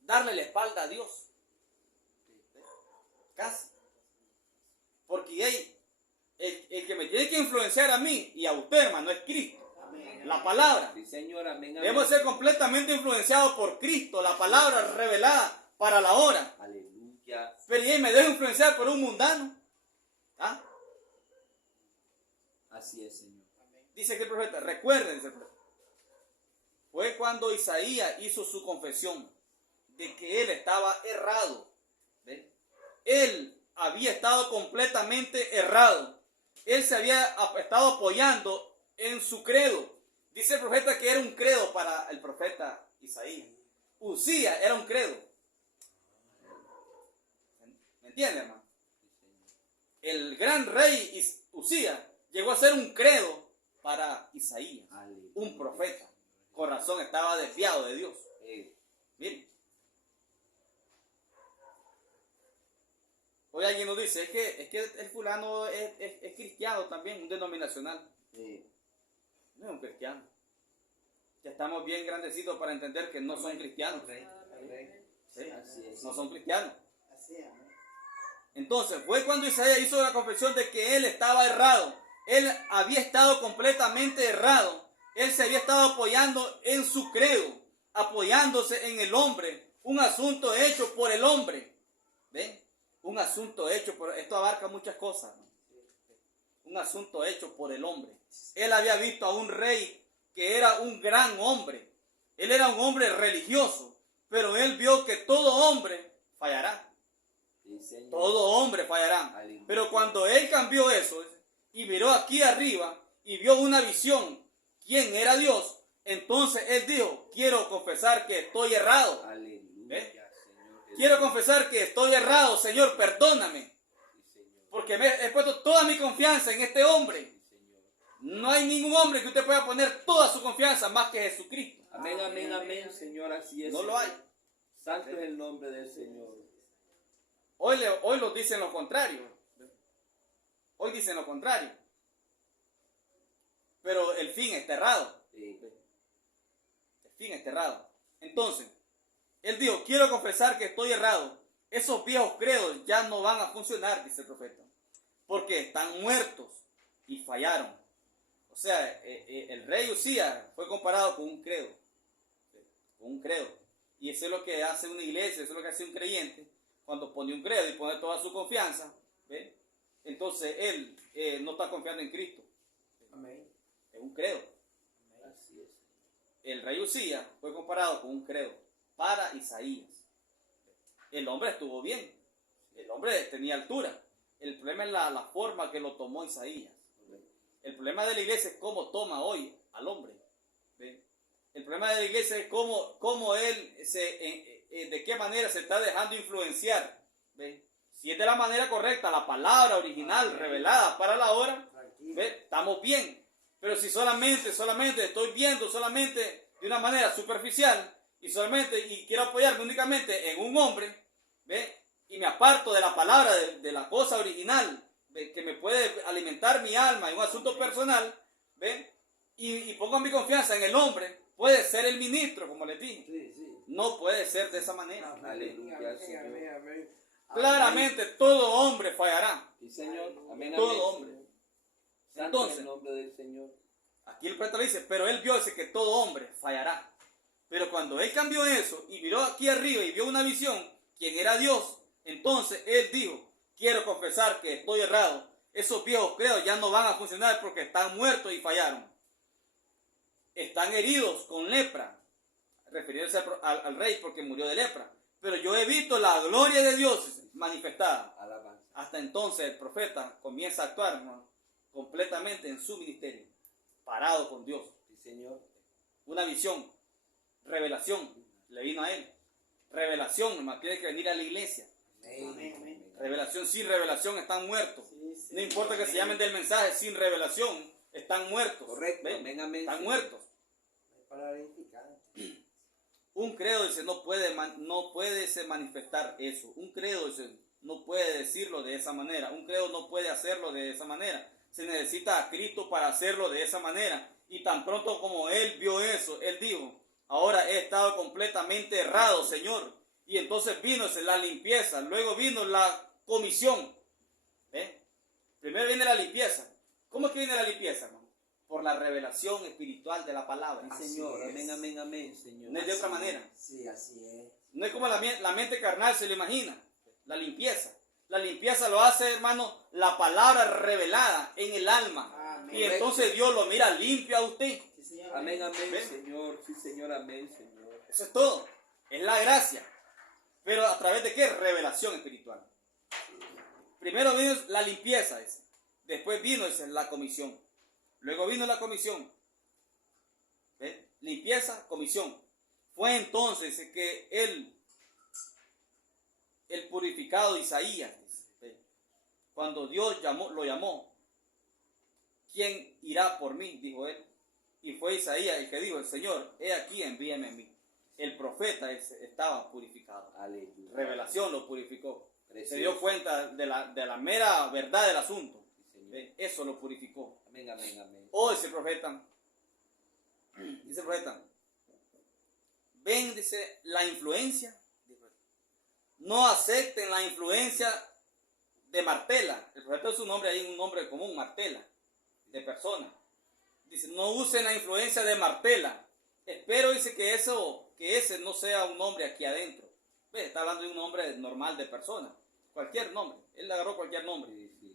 darle la espalda a Dios. Casi. Porque el que me tiene que influenciar a mí y a usted, hermano, es Cristo. Amén. La palabra. Sí, Señor. Amén. Amén. Debemos ser completamente influenciados por Cristo, la palabra revelada para la hora. Aleluya. Pero y me dejo influenciar por un mundano. ¿Ah? Así es, Señor. Dice que el profeta, recuerden, fue cuando Isaías hizo su confesión de que él estaba errado. ¿Ven? Él había estado completamente errado. Él se había estado apoyando en su credo. Dice el profeta que era un credo para el profeta Isaías. Usías era un credo. ¿Me entiende, hermano? El gran rey Usías llegó a ser un credo para Isaías, Aleluya. un profeta. Con razón estaba desviado de Dios. Miren. Hoy alguien nos dice, es que el fulano es cristiano también, un denominacional. Sí. No es un cristiano. Ya estamos bien grandecitos para entender que no son cristianos. Amén. ¿Sí? Así es. No son cristianos. Así es. Amén. Entonces, fue cuando Isaías hizo la confesión de que él estaba errado. Él había estado completamente errado. Él se había estado apoyando en su credo, apoyándose en el hombre un asunto hecho por el hombre. ¿Ven? Un asunto hecho por... Esto abarca muchas cosas, ¿no? Un asunto hecho por el hombre. Él había visto a un rey que era un gran hombre. Él era un hombre religioso, pero él vio que todo hombre fallará. Sí, Señor. Todo hombre fallará. Aleluya. Pero cuando él cambió eso y miró aquí arriba y vio una visión, quién era Dios, entonces él dijo, quiero confesar que estoy errado. Aleluya, ¿Eh? Señor. Quiero confesar que estoy errado, Señor, perdóname. Sí, Señor. Porque he puesto toda mi confianza en este hombre. Sí, Señor. No hay ningún hombre que usted pueda poner toda su confianza más que Jesucristo. Amén, amén, amén, Señor, así es. No lo hay. Santo es el nombre del Señor. Hoy lo dicen lo contrario. Hoy dicen lo contrario. Pero el fin es errado. Sí. El fin es errado. Entonces, él dijo, quiero confesar que estoy errado. Esos viejos credos ya no van a funcionar, dice el profeta. Porque están muertos y fallaron. O sea, el rey Usías fue comparado con un credo. Con un credo. Y eso es lo que hace una iglesia, eso es lo que hace un creyente. Cuando pone un credo y pone toda su confianza, ¿ve? Entonces él no está confiando en Cristo. Amén. Es un credo. Así es. El rey Usías fue comparado con un credo para Isaías. El hombre estuvo bien. El hombre tenía altura. El problema es la forma que lo tomó Isaías. El problema de la iglesia es cómo toma hoy al hombre. ¿Ve? El problema de la iglesia es cómo él de qué manera se está dejando influenciar. ¿Ve? Si es de la manera correcta, la palabra original revelada para la hora, ¿ve? Estamos bien. Pero si solamente estoy viendo solamente de una manera superficial y quiero apoyarme únicamente en un hombre, ¿ve? Y me aparto de la palabra, de la cosa original, ¿ve? Que me puede alimentar mi alma en un asunto personal, ¿ve? Y pongo mi confianza en el hombre, puede ser el ministro, como les dije. Sí, sí. No puede ser de esa manera. Aleluya, Amén, Señor. amén, amén. Claramente todo hombre fallará. Sí, Señor. Amén, Todo amén, hombre. Señor. Santo Entonces, es el nombre del Señor. aquí el profeta dice, pero él vio que todo hombre fallará. Pero cuando él cambió eso y miró aquí arriba y vio una visión, quién era Dios, entonces él dijo, quiero confesar que estoy errado. Esos viejos credos ya no van a funcionar porque están muertos y fallaron. Están heridos con lepra, refiriéndose al rey porque murió de lepra. Pero yo he visto la gloria de Dios manifestada. Alabanza. Hasta entonces el profeta comienza a actuar, ¿no?, completamente en su ministerio, parado con Dios. Sí, Señor. Una visión, revelación, le vino a él. Revelación, hermano, tiene que venir a la iglesia. Amén. Revelación, sin revelación están muertos. Sí, sí. No importa que se llamen del mensaje, sin revelación están muertos. Correcto. ¿Ven? Amén, amén, Están Señor. muertos. Para verificar. Un credo dice, no puede se manifestar eso. Un credo dice, no puede decirlo de esa manera. Un credo no puede hacerlo de esa manera. Se necesita a Cristo para hacerlo de esa manera. Y tan pronto como él vio eso, él dijo, ahora he estado completamente errado, Señor. Y entonces vino la limpieza, luego vino la comisión. ¿Eh? Primero viene la limpieza. ¿Cómo es que viene la limpieza, hermano? Por la revelación espiritual de la palabra. Sí, Señor. Así es. Amén, amén, amén, Señor. No es de otra manera. Sí, así es. No es como la mente carnal se lo imagina. La limpieza. La limpieza lo hace, hermano, la palabra revelada en el alma. Amén. Y entonces Dios lo mira limpio a usted. Sí, señor. Amén, amén, ¿Ven? Señor. Sí, Señor. Amén, Señor. Eso es todo. Es la gracia. Pero a través de qué? Revelación espiritual. Primero vino la limpieza, dice. Después vino, dice, la comisión. Luego vino la comisión. ¿Ven? Limpieza, comisión. Fue entonces que el purificado Isaías, dice, cuando Dios lo llamó, ¿quién irá por mí?, dijo él. Y fue Isaías el que dijo, el Señor, he aquí, envíame a mí. El profeta estaba purificado. Aleluya. Revelación lo purificó. Precioso. Se dio cuenta de la mera verdad del asunto. Sí, Señor. Eso lo purificó. Amén, amén, amén. Oh, dice el profeta, ven, dice, la influencia. No acepten la influencia de Martela. El profeta es un nombre ahí, un nombre común, Martela, de persona. Dice, no usen la influencia de Martela. Espero, dice, que ese no sea un nombre aquí adentro. Ve, está hablando de un nombre normal de persona. Cualquier nombre. Él agarró cualquier nombre Sí.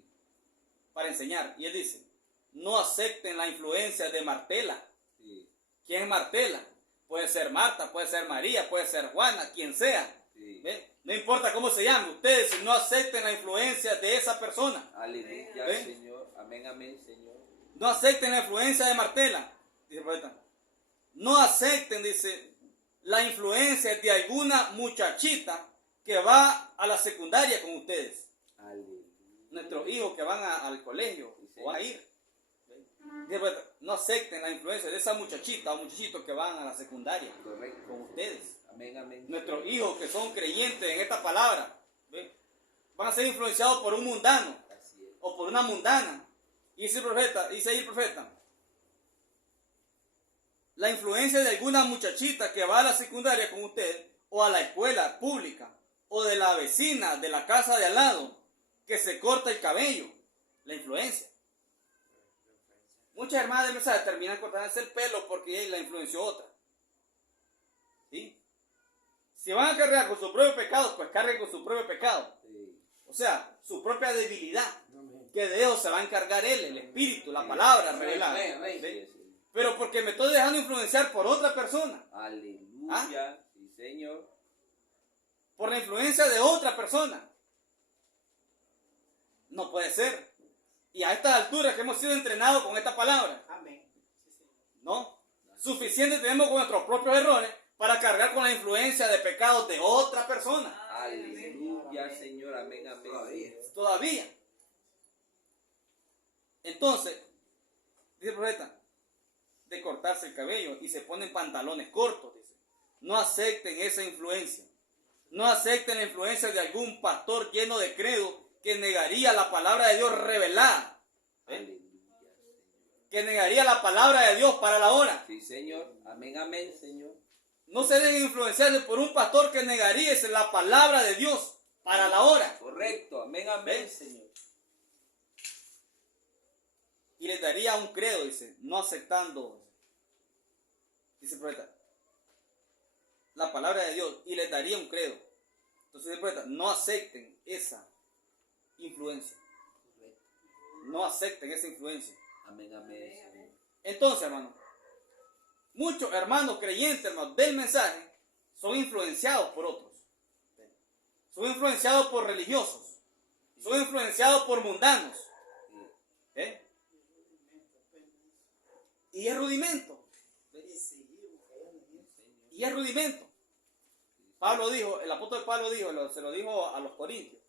para enseñar. Y él dice, no acepten la influencia de Martela. Sí. ¿Quién es Martela? Puede ser Marta, puede ser María, puede ser Juana, quien sea. Sí. ¿Ve? No importa cómo se llame, ustedes si no acepten la influencia de esa persona. Aleluya, ¿Ven? Señor. Amén, amén, Señor. No acepten la influencia de Martela, dice el profeta. No acepten, dice, la influencia de alguna muchachita que va a la secundaria con ustedes. Aleluya. Nuestros hijos que van al colegio o van a ir. Dice el profeta, no acepten la influencia de esa muchachita o muchachitos que van a la secundaria Correcto. con ustedes. Amén, amén. Nuestros hijos que son creyentes en esta palabra, ¿ve? Van a ser influenciados por un mundano Así es. o por una mundana. Y dice ahí el profeta, la influencia de alguna muchachita que va a la secundaria con usted o a la escuela pública o de la vecina de la casa de al lado que se corta el cabello, la influencia. Muchas hermanas de mensaje terminan cortándose el pelo porque la influenció otra. ¿Sí? Si van a cargar con su propio pecado, pues carguen con su propio pecado. Sí. O sea, su propia debilidad. Amén. Que de eso se va a encargar él, el Espíritu, la palabra revelada. Amén, amén. ¿Sí? Sí, sí. Pero porque me estoy dejando influenciar por otra persona, Aleluya. Sí, Señor. por la influencia de otra persona. No puede ser. Y a estas alturas que hemos sido entrenados con esta palabra, Amén. ¿no? Suficiente tenemos con nuestros propios errores para cargar con la influencia de pecados de otra persona. Aleluya, Señor. Amén, amén. Todavía. Todavía. Entonces, dice el profeta, de cortarse el cabello y se ponen pantalones cortos, dice. No acepten esa influencia. No acepten la influencia de algún pastor lleno de credo que negaría la palabra de Dios revelada. ¿Eh? Aleluya, Señor. Que negaría la palabra de Dios para la hora. Sí, Señor. Amén, amén, Señor. No se dejen influenciar por un pastor que negaría la palabra de Dios para la hora. Correcto. Amén, amén, ¿Ven? Señor. Y les daría un credo, dice, no aceptando, dice el profeta, la palabra de Dios, y les daría un credo. Entonces dice el profeta, no acepten esa influencia. No acepten esa influencia. Amén, amén, Señor. Entonces, hermano, muchos hermanos creyentes, hermanos, del mensaje, son influenciados por otros. Son influenciados por religiosos. Son influenciados por mundanos. ¿Eh? Y es rudimento. Y es rudimento. Pablo dijo, el apóstol Pablo dijo, se lo dijo a los corintios.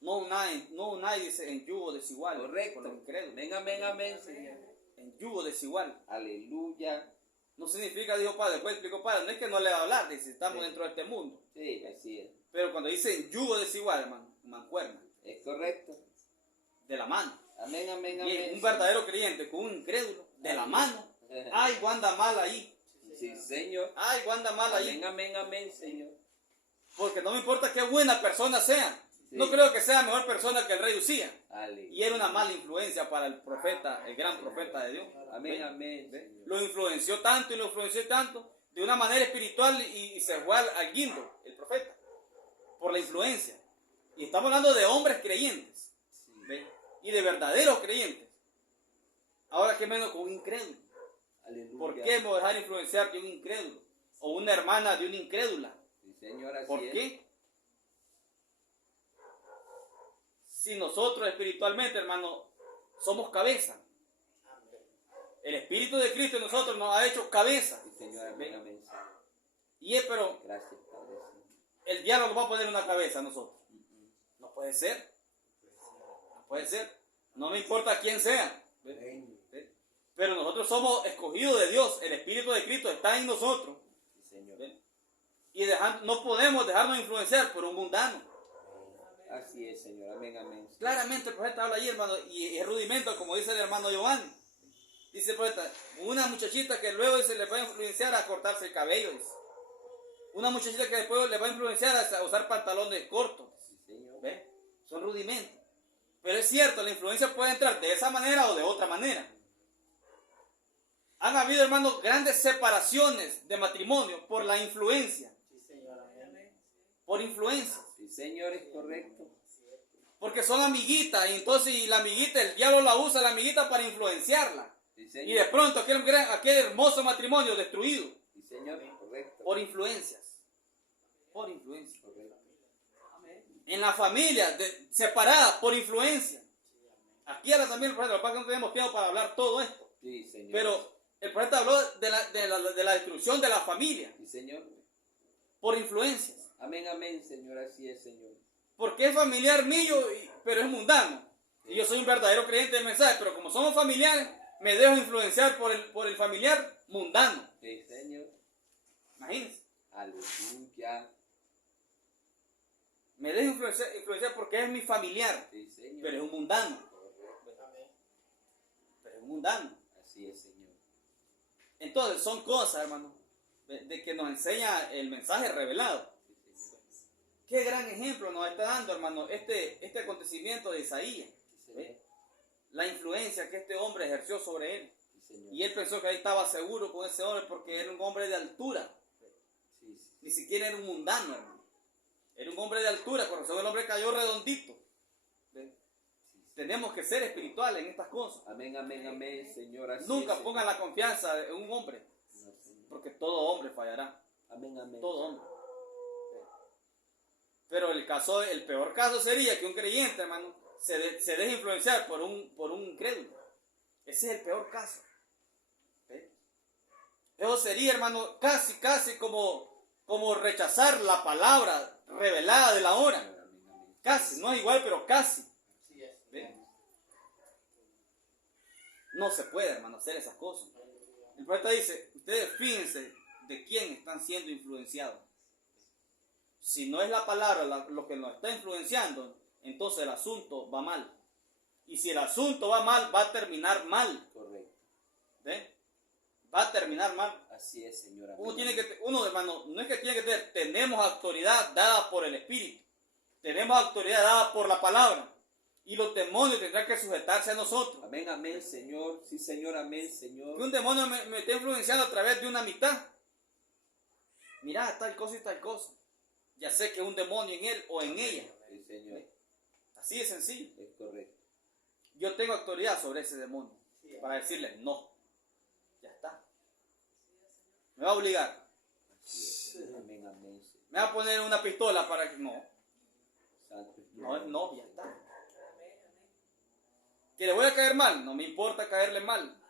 No unáis en yugo desigual. Correcto. Con los incrédulos. Amén, amén, amén, Señor. En yugo desigual. Aleluya. No significa, dijo Pablo, después explicó Pablo, no es que no le va a hablar, dice, estamos Sí. dentro de este mundo. Sí, así es. Pero cuando dice en yugo desigual, hermano, mancuerna, Es correcto. de la mano. Amén, amén, Y amén. un verdadero creyente con un incrédulo, de la mano. Señor. Ay, anda mal ahí. Sí, Señor. Ay, anda mal ahí. Amén, amén, amén, Señor. Porque no me importa qué buena persona sea. Sí. No creo que sea mejor persona que el rey Usía. Aleluya. Y era una mala influencia para el profeta, el gran profeta de Dios. Amén, ¿Ve? amén. ¿Ve? Señor. Lo influenció tanto y lo influenció tanto de una manera espiritual y se fue al guindo, el profeta, por la influencia. Y estamos hablando de hombres creyentes, Sí. ¿ve? Y de verdaderos creyentes. Ahora, ¿qué menos con un incrédulo? Aleluya. ¿Por qué me voy a dejar influenciar de un incrédulo? O una hermana de una incrédula. Sí, Señor, así ¿Por es. qué? Si nosotros espiritualmente, hermano, somos cabeza. El Espíritu de Cristo en nosotros nos ha hecho cabeza. Sí, Señor, amén, amén. Señor. Y es, pero Gracias, Padre. Señor. el diablo nos va a poner una cabeza a nosotros. No puede ser. No puede ser. No me importa quién sea. ¿Ve? Amén. ¿Ve? Pero nosotros somos escogidos de Dios. El Espíritu de Cristo está en nosotros. Sí, Señor. ¿Ve? Y no podemos dejarnos influenciar por un mundano. Así es, Señor. Amén, amén. Claramente el profeta habla ahí, hermano, y es rudimento, como dice el hermano Giovanni. Dice el profeta, una muchachita que luego se le va a influenciar a cortarse el cabello. Dice. Una muchachita que después le va a influenciar a usar pantalones cortos. Sí, Señor. ¿Ve? Son rudimentos. Pero es cierto, la influencia puede entrar de esa manera o de otra manera. Han habido, hermanos, grandes separaciones de matrimonio por la influencia. por influencia. Sí, Señor, es correcto. Porque son amiguitas, y entonces y la amiguita, el diablo la usa la amiguita para influenciarla. Sí, Y Señor. de pronto aquel hermoso matrimonio destruido Sí, Señor, correcto. por influencias. Por influencia. Correcto. En la familia, separada por influencia. Aquí ahora también el profeta, lo que pasa es que no tenemos tiempo para hablar todo esto. Sí, Señor. Pero el profeta habló de la destrucción de la familia Sí, Señor. por influencias. Amén, amén, Señor. Así es, Señor. Porque es familiar mío, pero es mundano. Y yo soy un verdadero creyente del mensaje, pero como somos familiares, me dejo influenciar por el familiar mundano. Sí, Señor. Imagínense. Aleluya. Me dejo influenciar porque es mi familiar, Sí, Señor. pero es un mundano. Correcto. Pero es un mundano. Así es, Señor. Entonces son cosas, hermano, de que nos enseña el mensaje revelado. Sí, Señor. Qué gran ejemplo nos está dando, hermano, este acontecimiento de Isaías. Sí, Señor. La influencia que este hombre ejerció sobre él. Sí, Señor. Y él pensó que ahí estaba seguro con ese hombre porque era un hombre de altura. Sí, sí. Ni siquiera era un mundano, hermano. Era un hombre de altura, por eso el hombre cayó redondito. ¿Ve? Tenemos que ser espirituales en estas cosas. Amén, amén, amén, Señor. Así Nunca es, pongan la confianza en un hombre, Señor. No, Señor. porque todo hombre fallará. Amén, amén. Todo hombre. Pero el peor caso sería que un creyente, hermano, se deje influenciar por un incrédulo. Ese es el peor caso. ¿Ve? Eso sería, hermano, casi como rechazar la palabra revelada de la hora. Amén, amén. Casi, no es igual, pero casi. ¿Ve? No se puede, hermano, hacer esas cosas. El profeta dice, ustedes fíjense de quién están siendo influenciados. Si no es la palabra lo que nos está influenciando, entonces el asunto va mal. Y si el asunto va mal, va a terminar mal. Correcto. ¿Ve? Va a terminar mal. Así es, Señor. Amén. Uno, hermano, no es que tiene que tener, tenemos autoridad dada por el Espíritu. Tenemos autoridad dada por la palabra. Y los demonios tendrán que sujetarse a nosotros. Amén, amén, Señor. Sí, Señor, amén, Señor. Que un demonio me está influenciando a través de una amistad. Mira, tal cosa y tal cosa. Ya sé que es un demonio en él o en ella. Sí, Señor. Así de sencillo. Es correcto. Yo tengo autoridad sobre ese demonio para decirle no. Ya está. Me va a obligar. Así es. Amén, amén, Señor. Me va a poner una pistola para que no. Santo es tu No, nombre. no, ya está. ¿Que le voy a caer mal? No me importa caerle mal.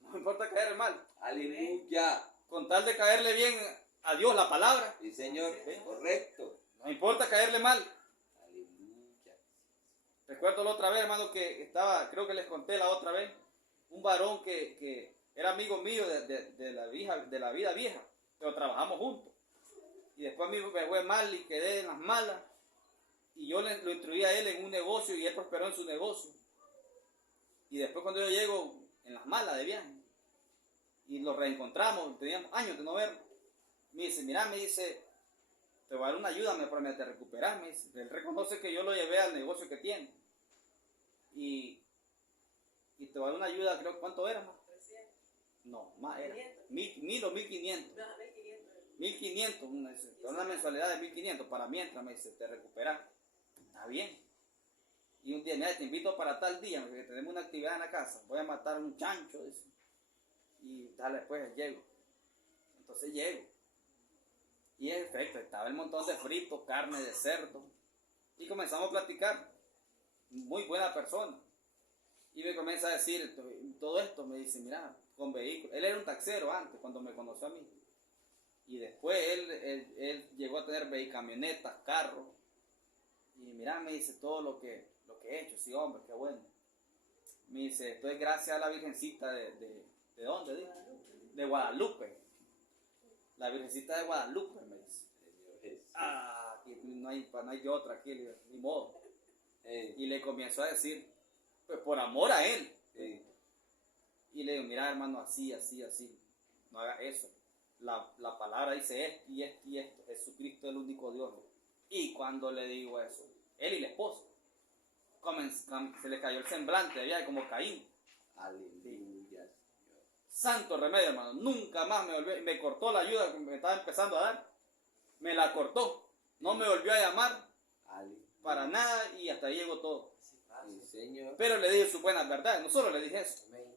No me importa caerle mal. Aleluya. Con tal de caerle bien a Dios la palabra. Sí, Señor. Correcto. No me importa caerle mal. Aleluya. Recuerdo la otra vez, hermano, que estaba, creo que les conté la otra vez, un varón que era amigo mío de la vida vieja, pero trabajamos juntos. Y después a mí me fue mal y quedé en las malas. Y yo lo instruí a él en un negocio y él prosperó en su negocio. Y después cuando yo llego en las malas de viaje y lo reencontramos, teníamos años de no verlo, me dice, mira, me dice, te voy a dar una ayuda, me promete recuperar, me dice. Él reconoce que yo lo llevé al negocio que tiene. Y te voy a dar una ayuda, creo, ¿cuánto era? No, más era. 1000 o 1500. 1500, una mensualidad de 1500 para mientras, me dice, te recuperas. Está bien. Y un día, mira, te invito para tal día, porque tenemos una actividad en la casa. Voy a matar un chancho, dice. Y dale, pues llego. Entonces llego. Y en efecto, estaba el montón de fritos, carne de cerdo. Y comenzamos a platicar. Muy buena persona. Y me comienza a decir todo esto. Me dice, mira, con vehículos. Él era un taxero antes, cuando me conoció a mí. Y después él llegó a tener camionetas, carros. Y mira, me dice todo lo que he hecho. Sí, hombre, qué bueno. Me dice, esto es gracias a la Virgencita ¿de dónde? Dice? De Guadalupe. La Virgencita de Guadalupe, me dice. Aquí no hay de otra aquí, ni modo. Y le comenzó a decir, pues por amor a él. Y le digo, mira, hermano, así. No haga eso. La palabra dice esto y esto y esto. Jesucristo es el único Dios. Y cuando le digo eso, él y la esposa, se le cayó el semblante, había como Caín. Aleluya. Santo remedio, hermano. Nunca más me cortó la ayuda que me estaba empezando a dar. me la cortó. No me volvió a llamar Aleluya. para nada y hasta ahí llegó todo. Sí, Señor. Pero le dije sus buenas verdades, no solo le dije eso. Amén.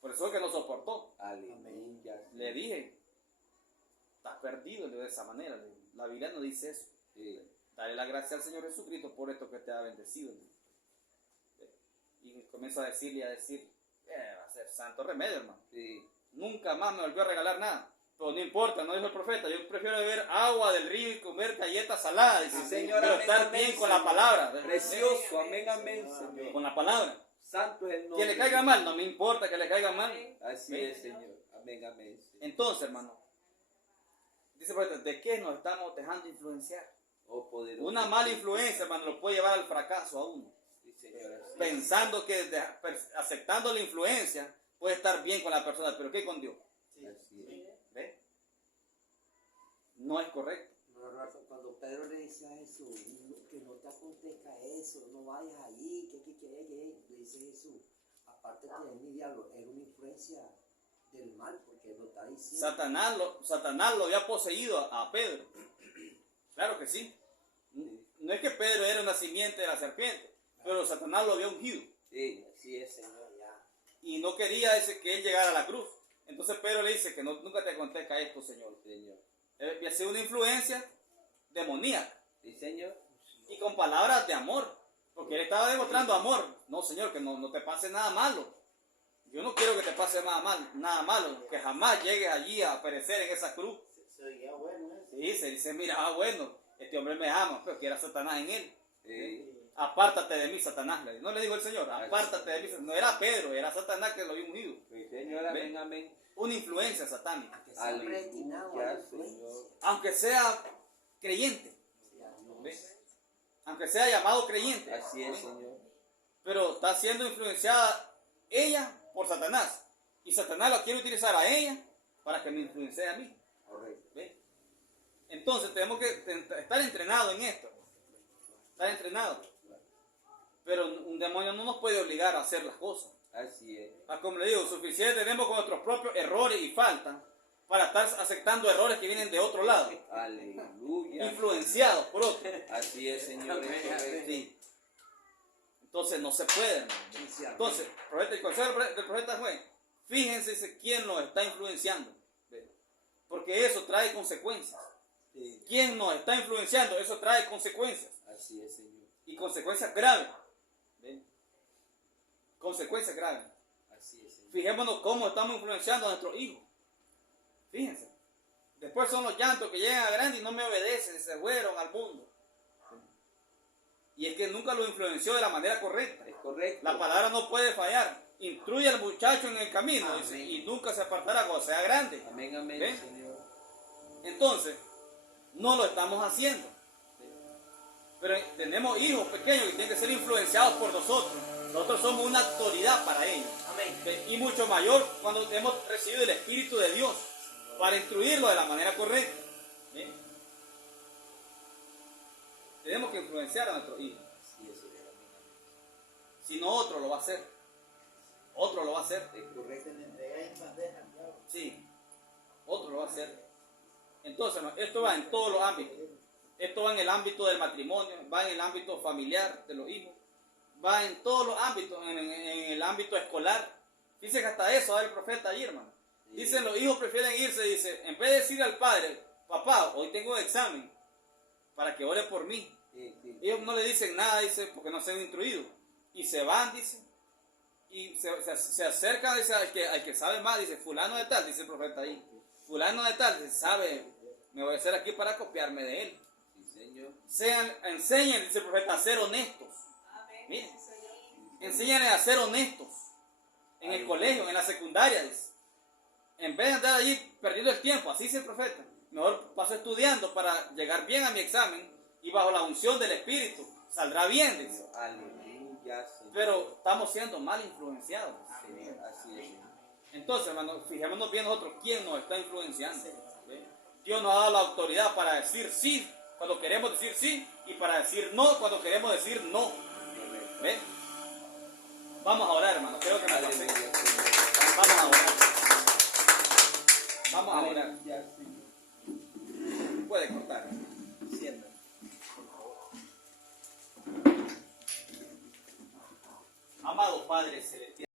Por eso es que no soportó. Aleluya. Le dije, estás perdido, le digo de esa manera. Le digo. La Biblia no dice eso. Sí. Dale la gracia al Señor Jesucristo por esto que te ha bendecido. Y comienzo a decirle y a decir, va a ser santo remedio, hermano. Sí. Nunca más me volvió a regalar nada. Pero no importa, no dijo el profeta, yo prefiero beber agua del río y comer galletas saladas. Dice, Sí, Señor, pero amén, estar amén, bien con Señor. la palabra. Precioso, amén, amén, Señor. Con la palabra. Santo es el Que nombre. le caiga mal, no me importa que le caiga mal. Así ¿Ve? es, Señor. Amén, amén. Señor. Entonces, hermano, dice el profeta, ¿de qué nos estamos dejando influenciar? Oh, poderoso. Una mala influencia, hermano, lo puede llevar al fracaso a uno. Sí, Señor. Así es. Pensando que aceptando la influencia puede estar bien con la persona, pero ¿qué con Dios? Así es. ¿Ve? No es correcto. No, Rafa, cuando Pedro le dice a Jesús, que no te acontezca eso, no vayas allí, que, le dice Jesús, aparte que es mi diablo, es una influencia del mal, porque lo está diciendo. Satanás lo había poseído a Pedro. Claro que sí. No es que Pedro era una simiente de la serpiente, pero Satanás lo había ungido. Sí, así es, Señor. Y no quería que él llegara a la cruz. Entonces Pedro le dice que nunca te acontezca esto, Señor. Señor. Había sido una influencia demoníaca. Sí, Señor. Y con palabras de amor. Porque él estaba demostrando amor. No, Señor, que no te pase nada malo. Yo no quiero que te pase nada malo. Que jamás llegues allí a perecer en esa cruz. Se oía bueno eso. Sí, se dice, mira, bueno, este hombre me ama, pero que era Satanás en él. Sí. Apártate de mí, Satanás. No le dijo el Señor, apártate de mí. No era Pedro, era Satanás que lo había ungido. Sí, Señor. Amén, amén. Una influencia satánica. Que sea predestinado a la Aleluya, influencia. Señor. Aunque sea creyente. ¿Ve? Aunque sea llamado creyente. Así es, ¿ve? Señor. Pero está siendo influenciada ella por Satanás. Y Satanás la quiere utilizar a ella para que me influencie a mí. Correcto. ¿Ve? Entonces tenemos que estar entrenados en esto. Estar entrenados. Pero un demonio no nos puede obligar a hacer las cosas. Así es. Como le digo, suficiente tenemos con nuestros propios errores y faltas para estar aceptando errores que vienen de otro lado. Aleluya. Influenciados por otros. Así es, Señor. Es correcto. Sí. Entonces no se puede, hermano. Entonces, el consejo del profeta fue, fíjense quién nos está influenciando. ¿Ve? Porque eso trae consecuencias. Sí. ¿Quién nos está influenciando? Eso trae consecuencias. Así es, Señor. Y consecuencias graves. ¿Ve? Consecuencias graves. Así es, Señor. Fijémonos cómo estamos influenciando a nuestros hijos. Fíjense. Después son los llantos que llegan a grande y no me obedecen, se fueron al mundo. Y es que nunca lo influenció de la manera correcta. Es correcto. La palabra no puede fallar. Instruye al muchacho en el camino, dice, y nunca se apartará cuando sea grande. Amén, amén, ¿Ven? Señor. Entonces, no lo estamos haciendo. Pero tenemos hijos pequeños que tienen que ser influenciados por nosotros. Nosotros somos una autoridad para ellos. Y mucho mayor cuando hemos recibido el Espíritu de Dios para instruirlo de la manera correcta. ¿Ven? Tenemos que influenciar a nuestros hijos. Así es, Señor. Amén, Si no, otro lo va a hacer. Otro lo va a hacer. amén. Es correcto. Se le entrega en bandeja, claro. Sí, otro lo va a hacer. Entonces, hermano, esto va en todos los ámbitos. Esto va en el ámbito del matrimonio, va en el ámbito familiar de los hijos, va en todos los ámbitos, en el ámbito escolar. Dice que hasta eso va el profeta allí, hermano. Dicen, los hijos prefieren irse, dice, en vez de decirle al padre, papá, hoy tengo examen, para que ore por mí. Sí, sí. Ellos no le dicen nada, dice, porque no se han instruido. Y se van, dice, y se acercan, dice, al que sabe más, dice, fulano de tal, dice el profeta ahí. Fulano de tal, dice, sabe, me voy a hacer aquí para copiarme de él. Sí, Señor. Enseñen, dice el profeta, a ser honestos. Miren, enséñenles a ser honestos. En el colegio, en la secundaria, dice. En vez de andar allí perdiendo el tiempo, así dice el profeta, mejor paso estudiando para llegar bien a mi examen y bajo la unción del Espíritu saldrá bien, dice. Aleluya, Señor. Pero estamos siendo mal influenciados. Señor, así es. Entonces, hermano, fijémonos bien nosotros quién nos está influenciando. ¿Ve? Dios nos ha dado la autoridad para decir sí cuando queremos decir sí y para decir no cuando queremos decir no. ¿Ve? Vamos a orar, hermano. Creo que me pasé. Aleluya, Señor. Vamos a orar. Vamos a orar. Aleluya, Señor. Puede cortar. Amado Padre Celestial.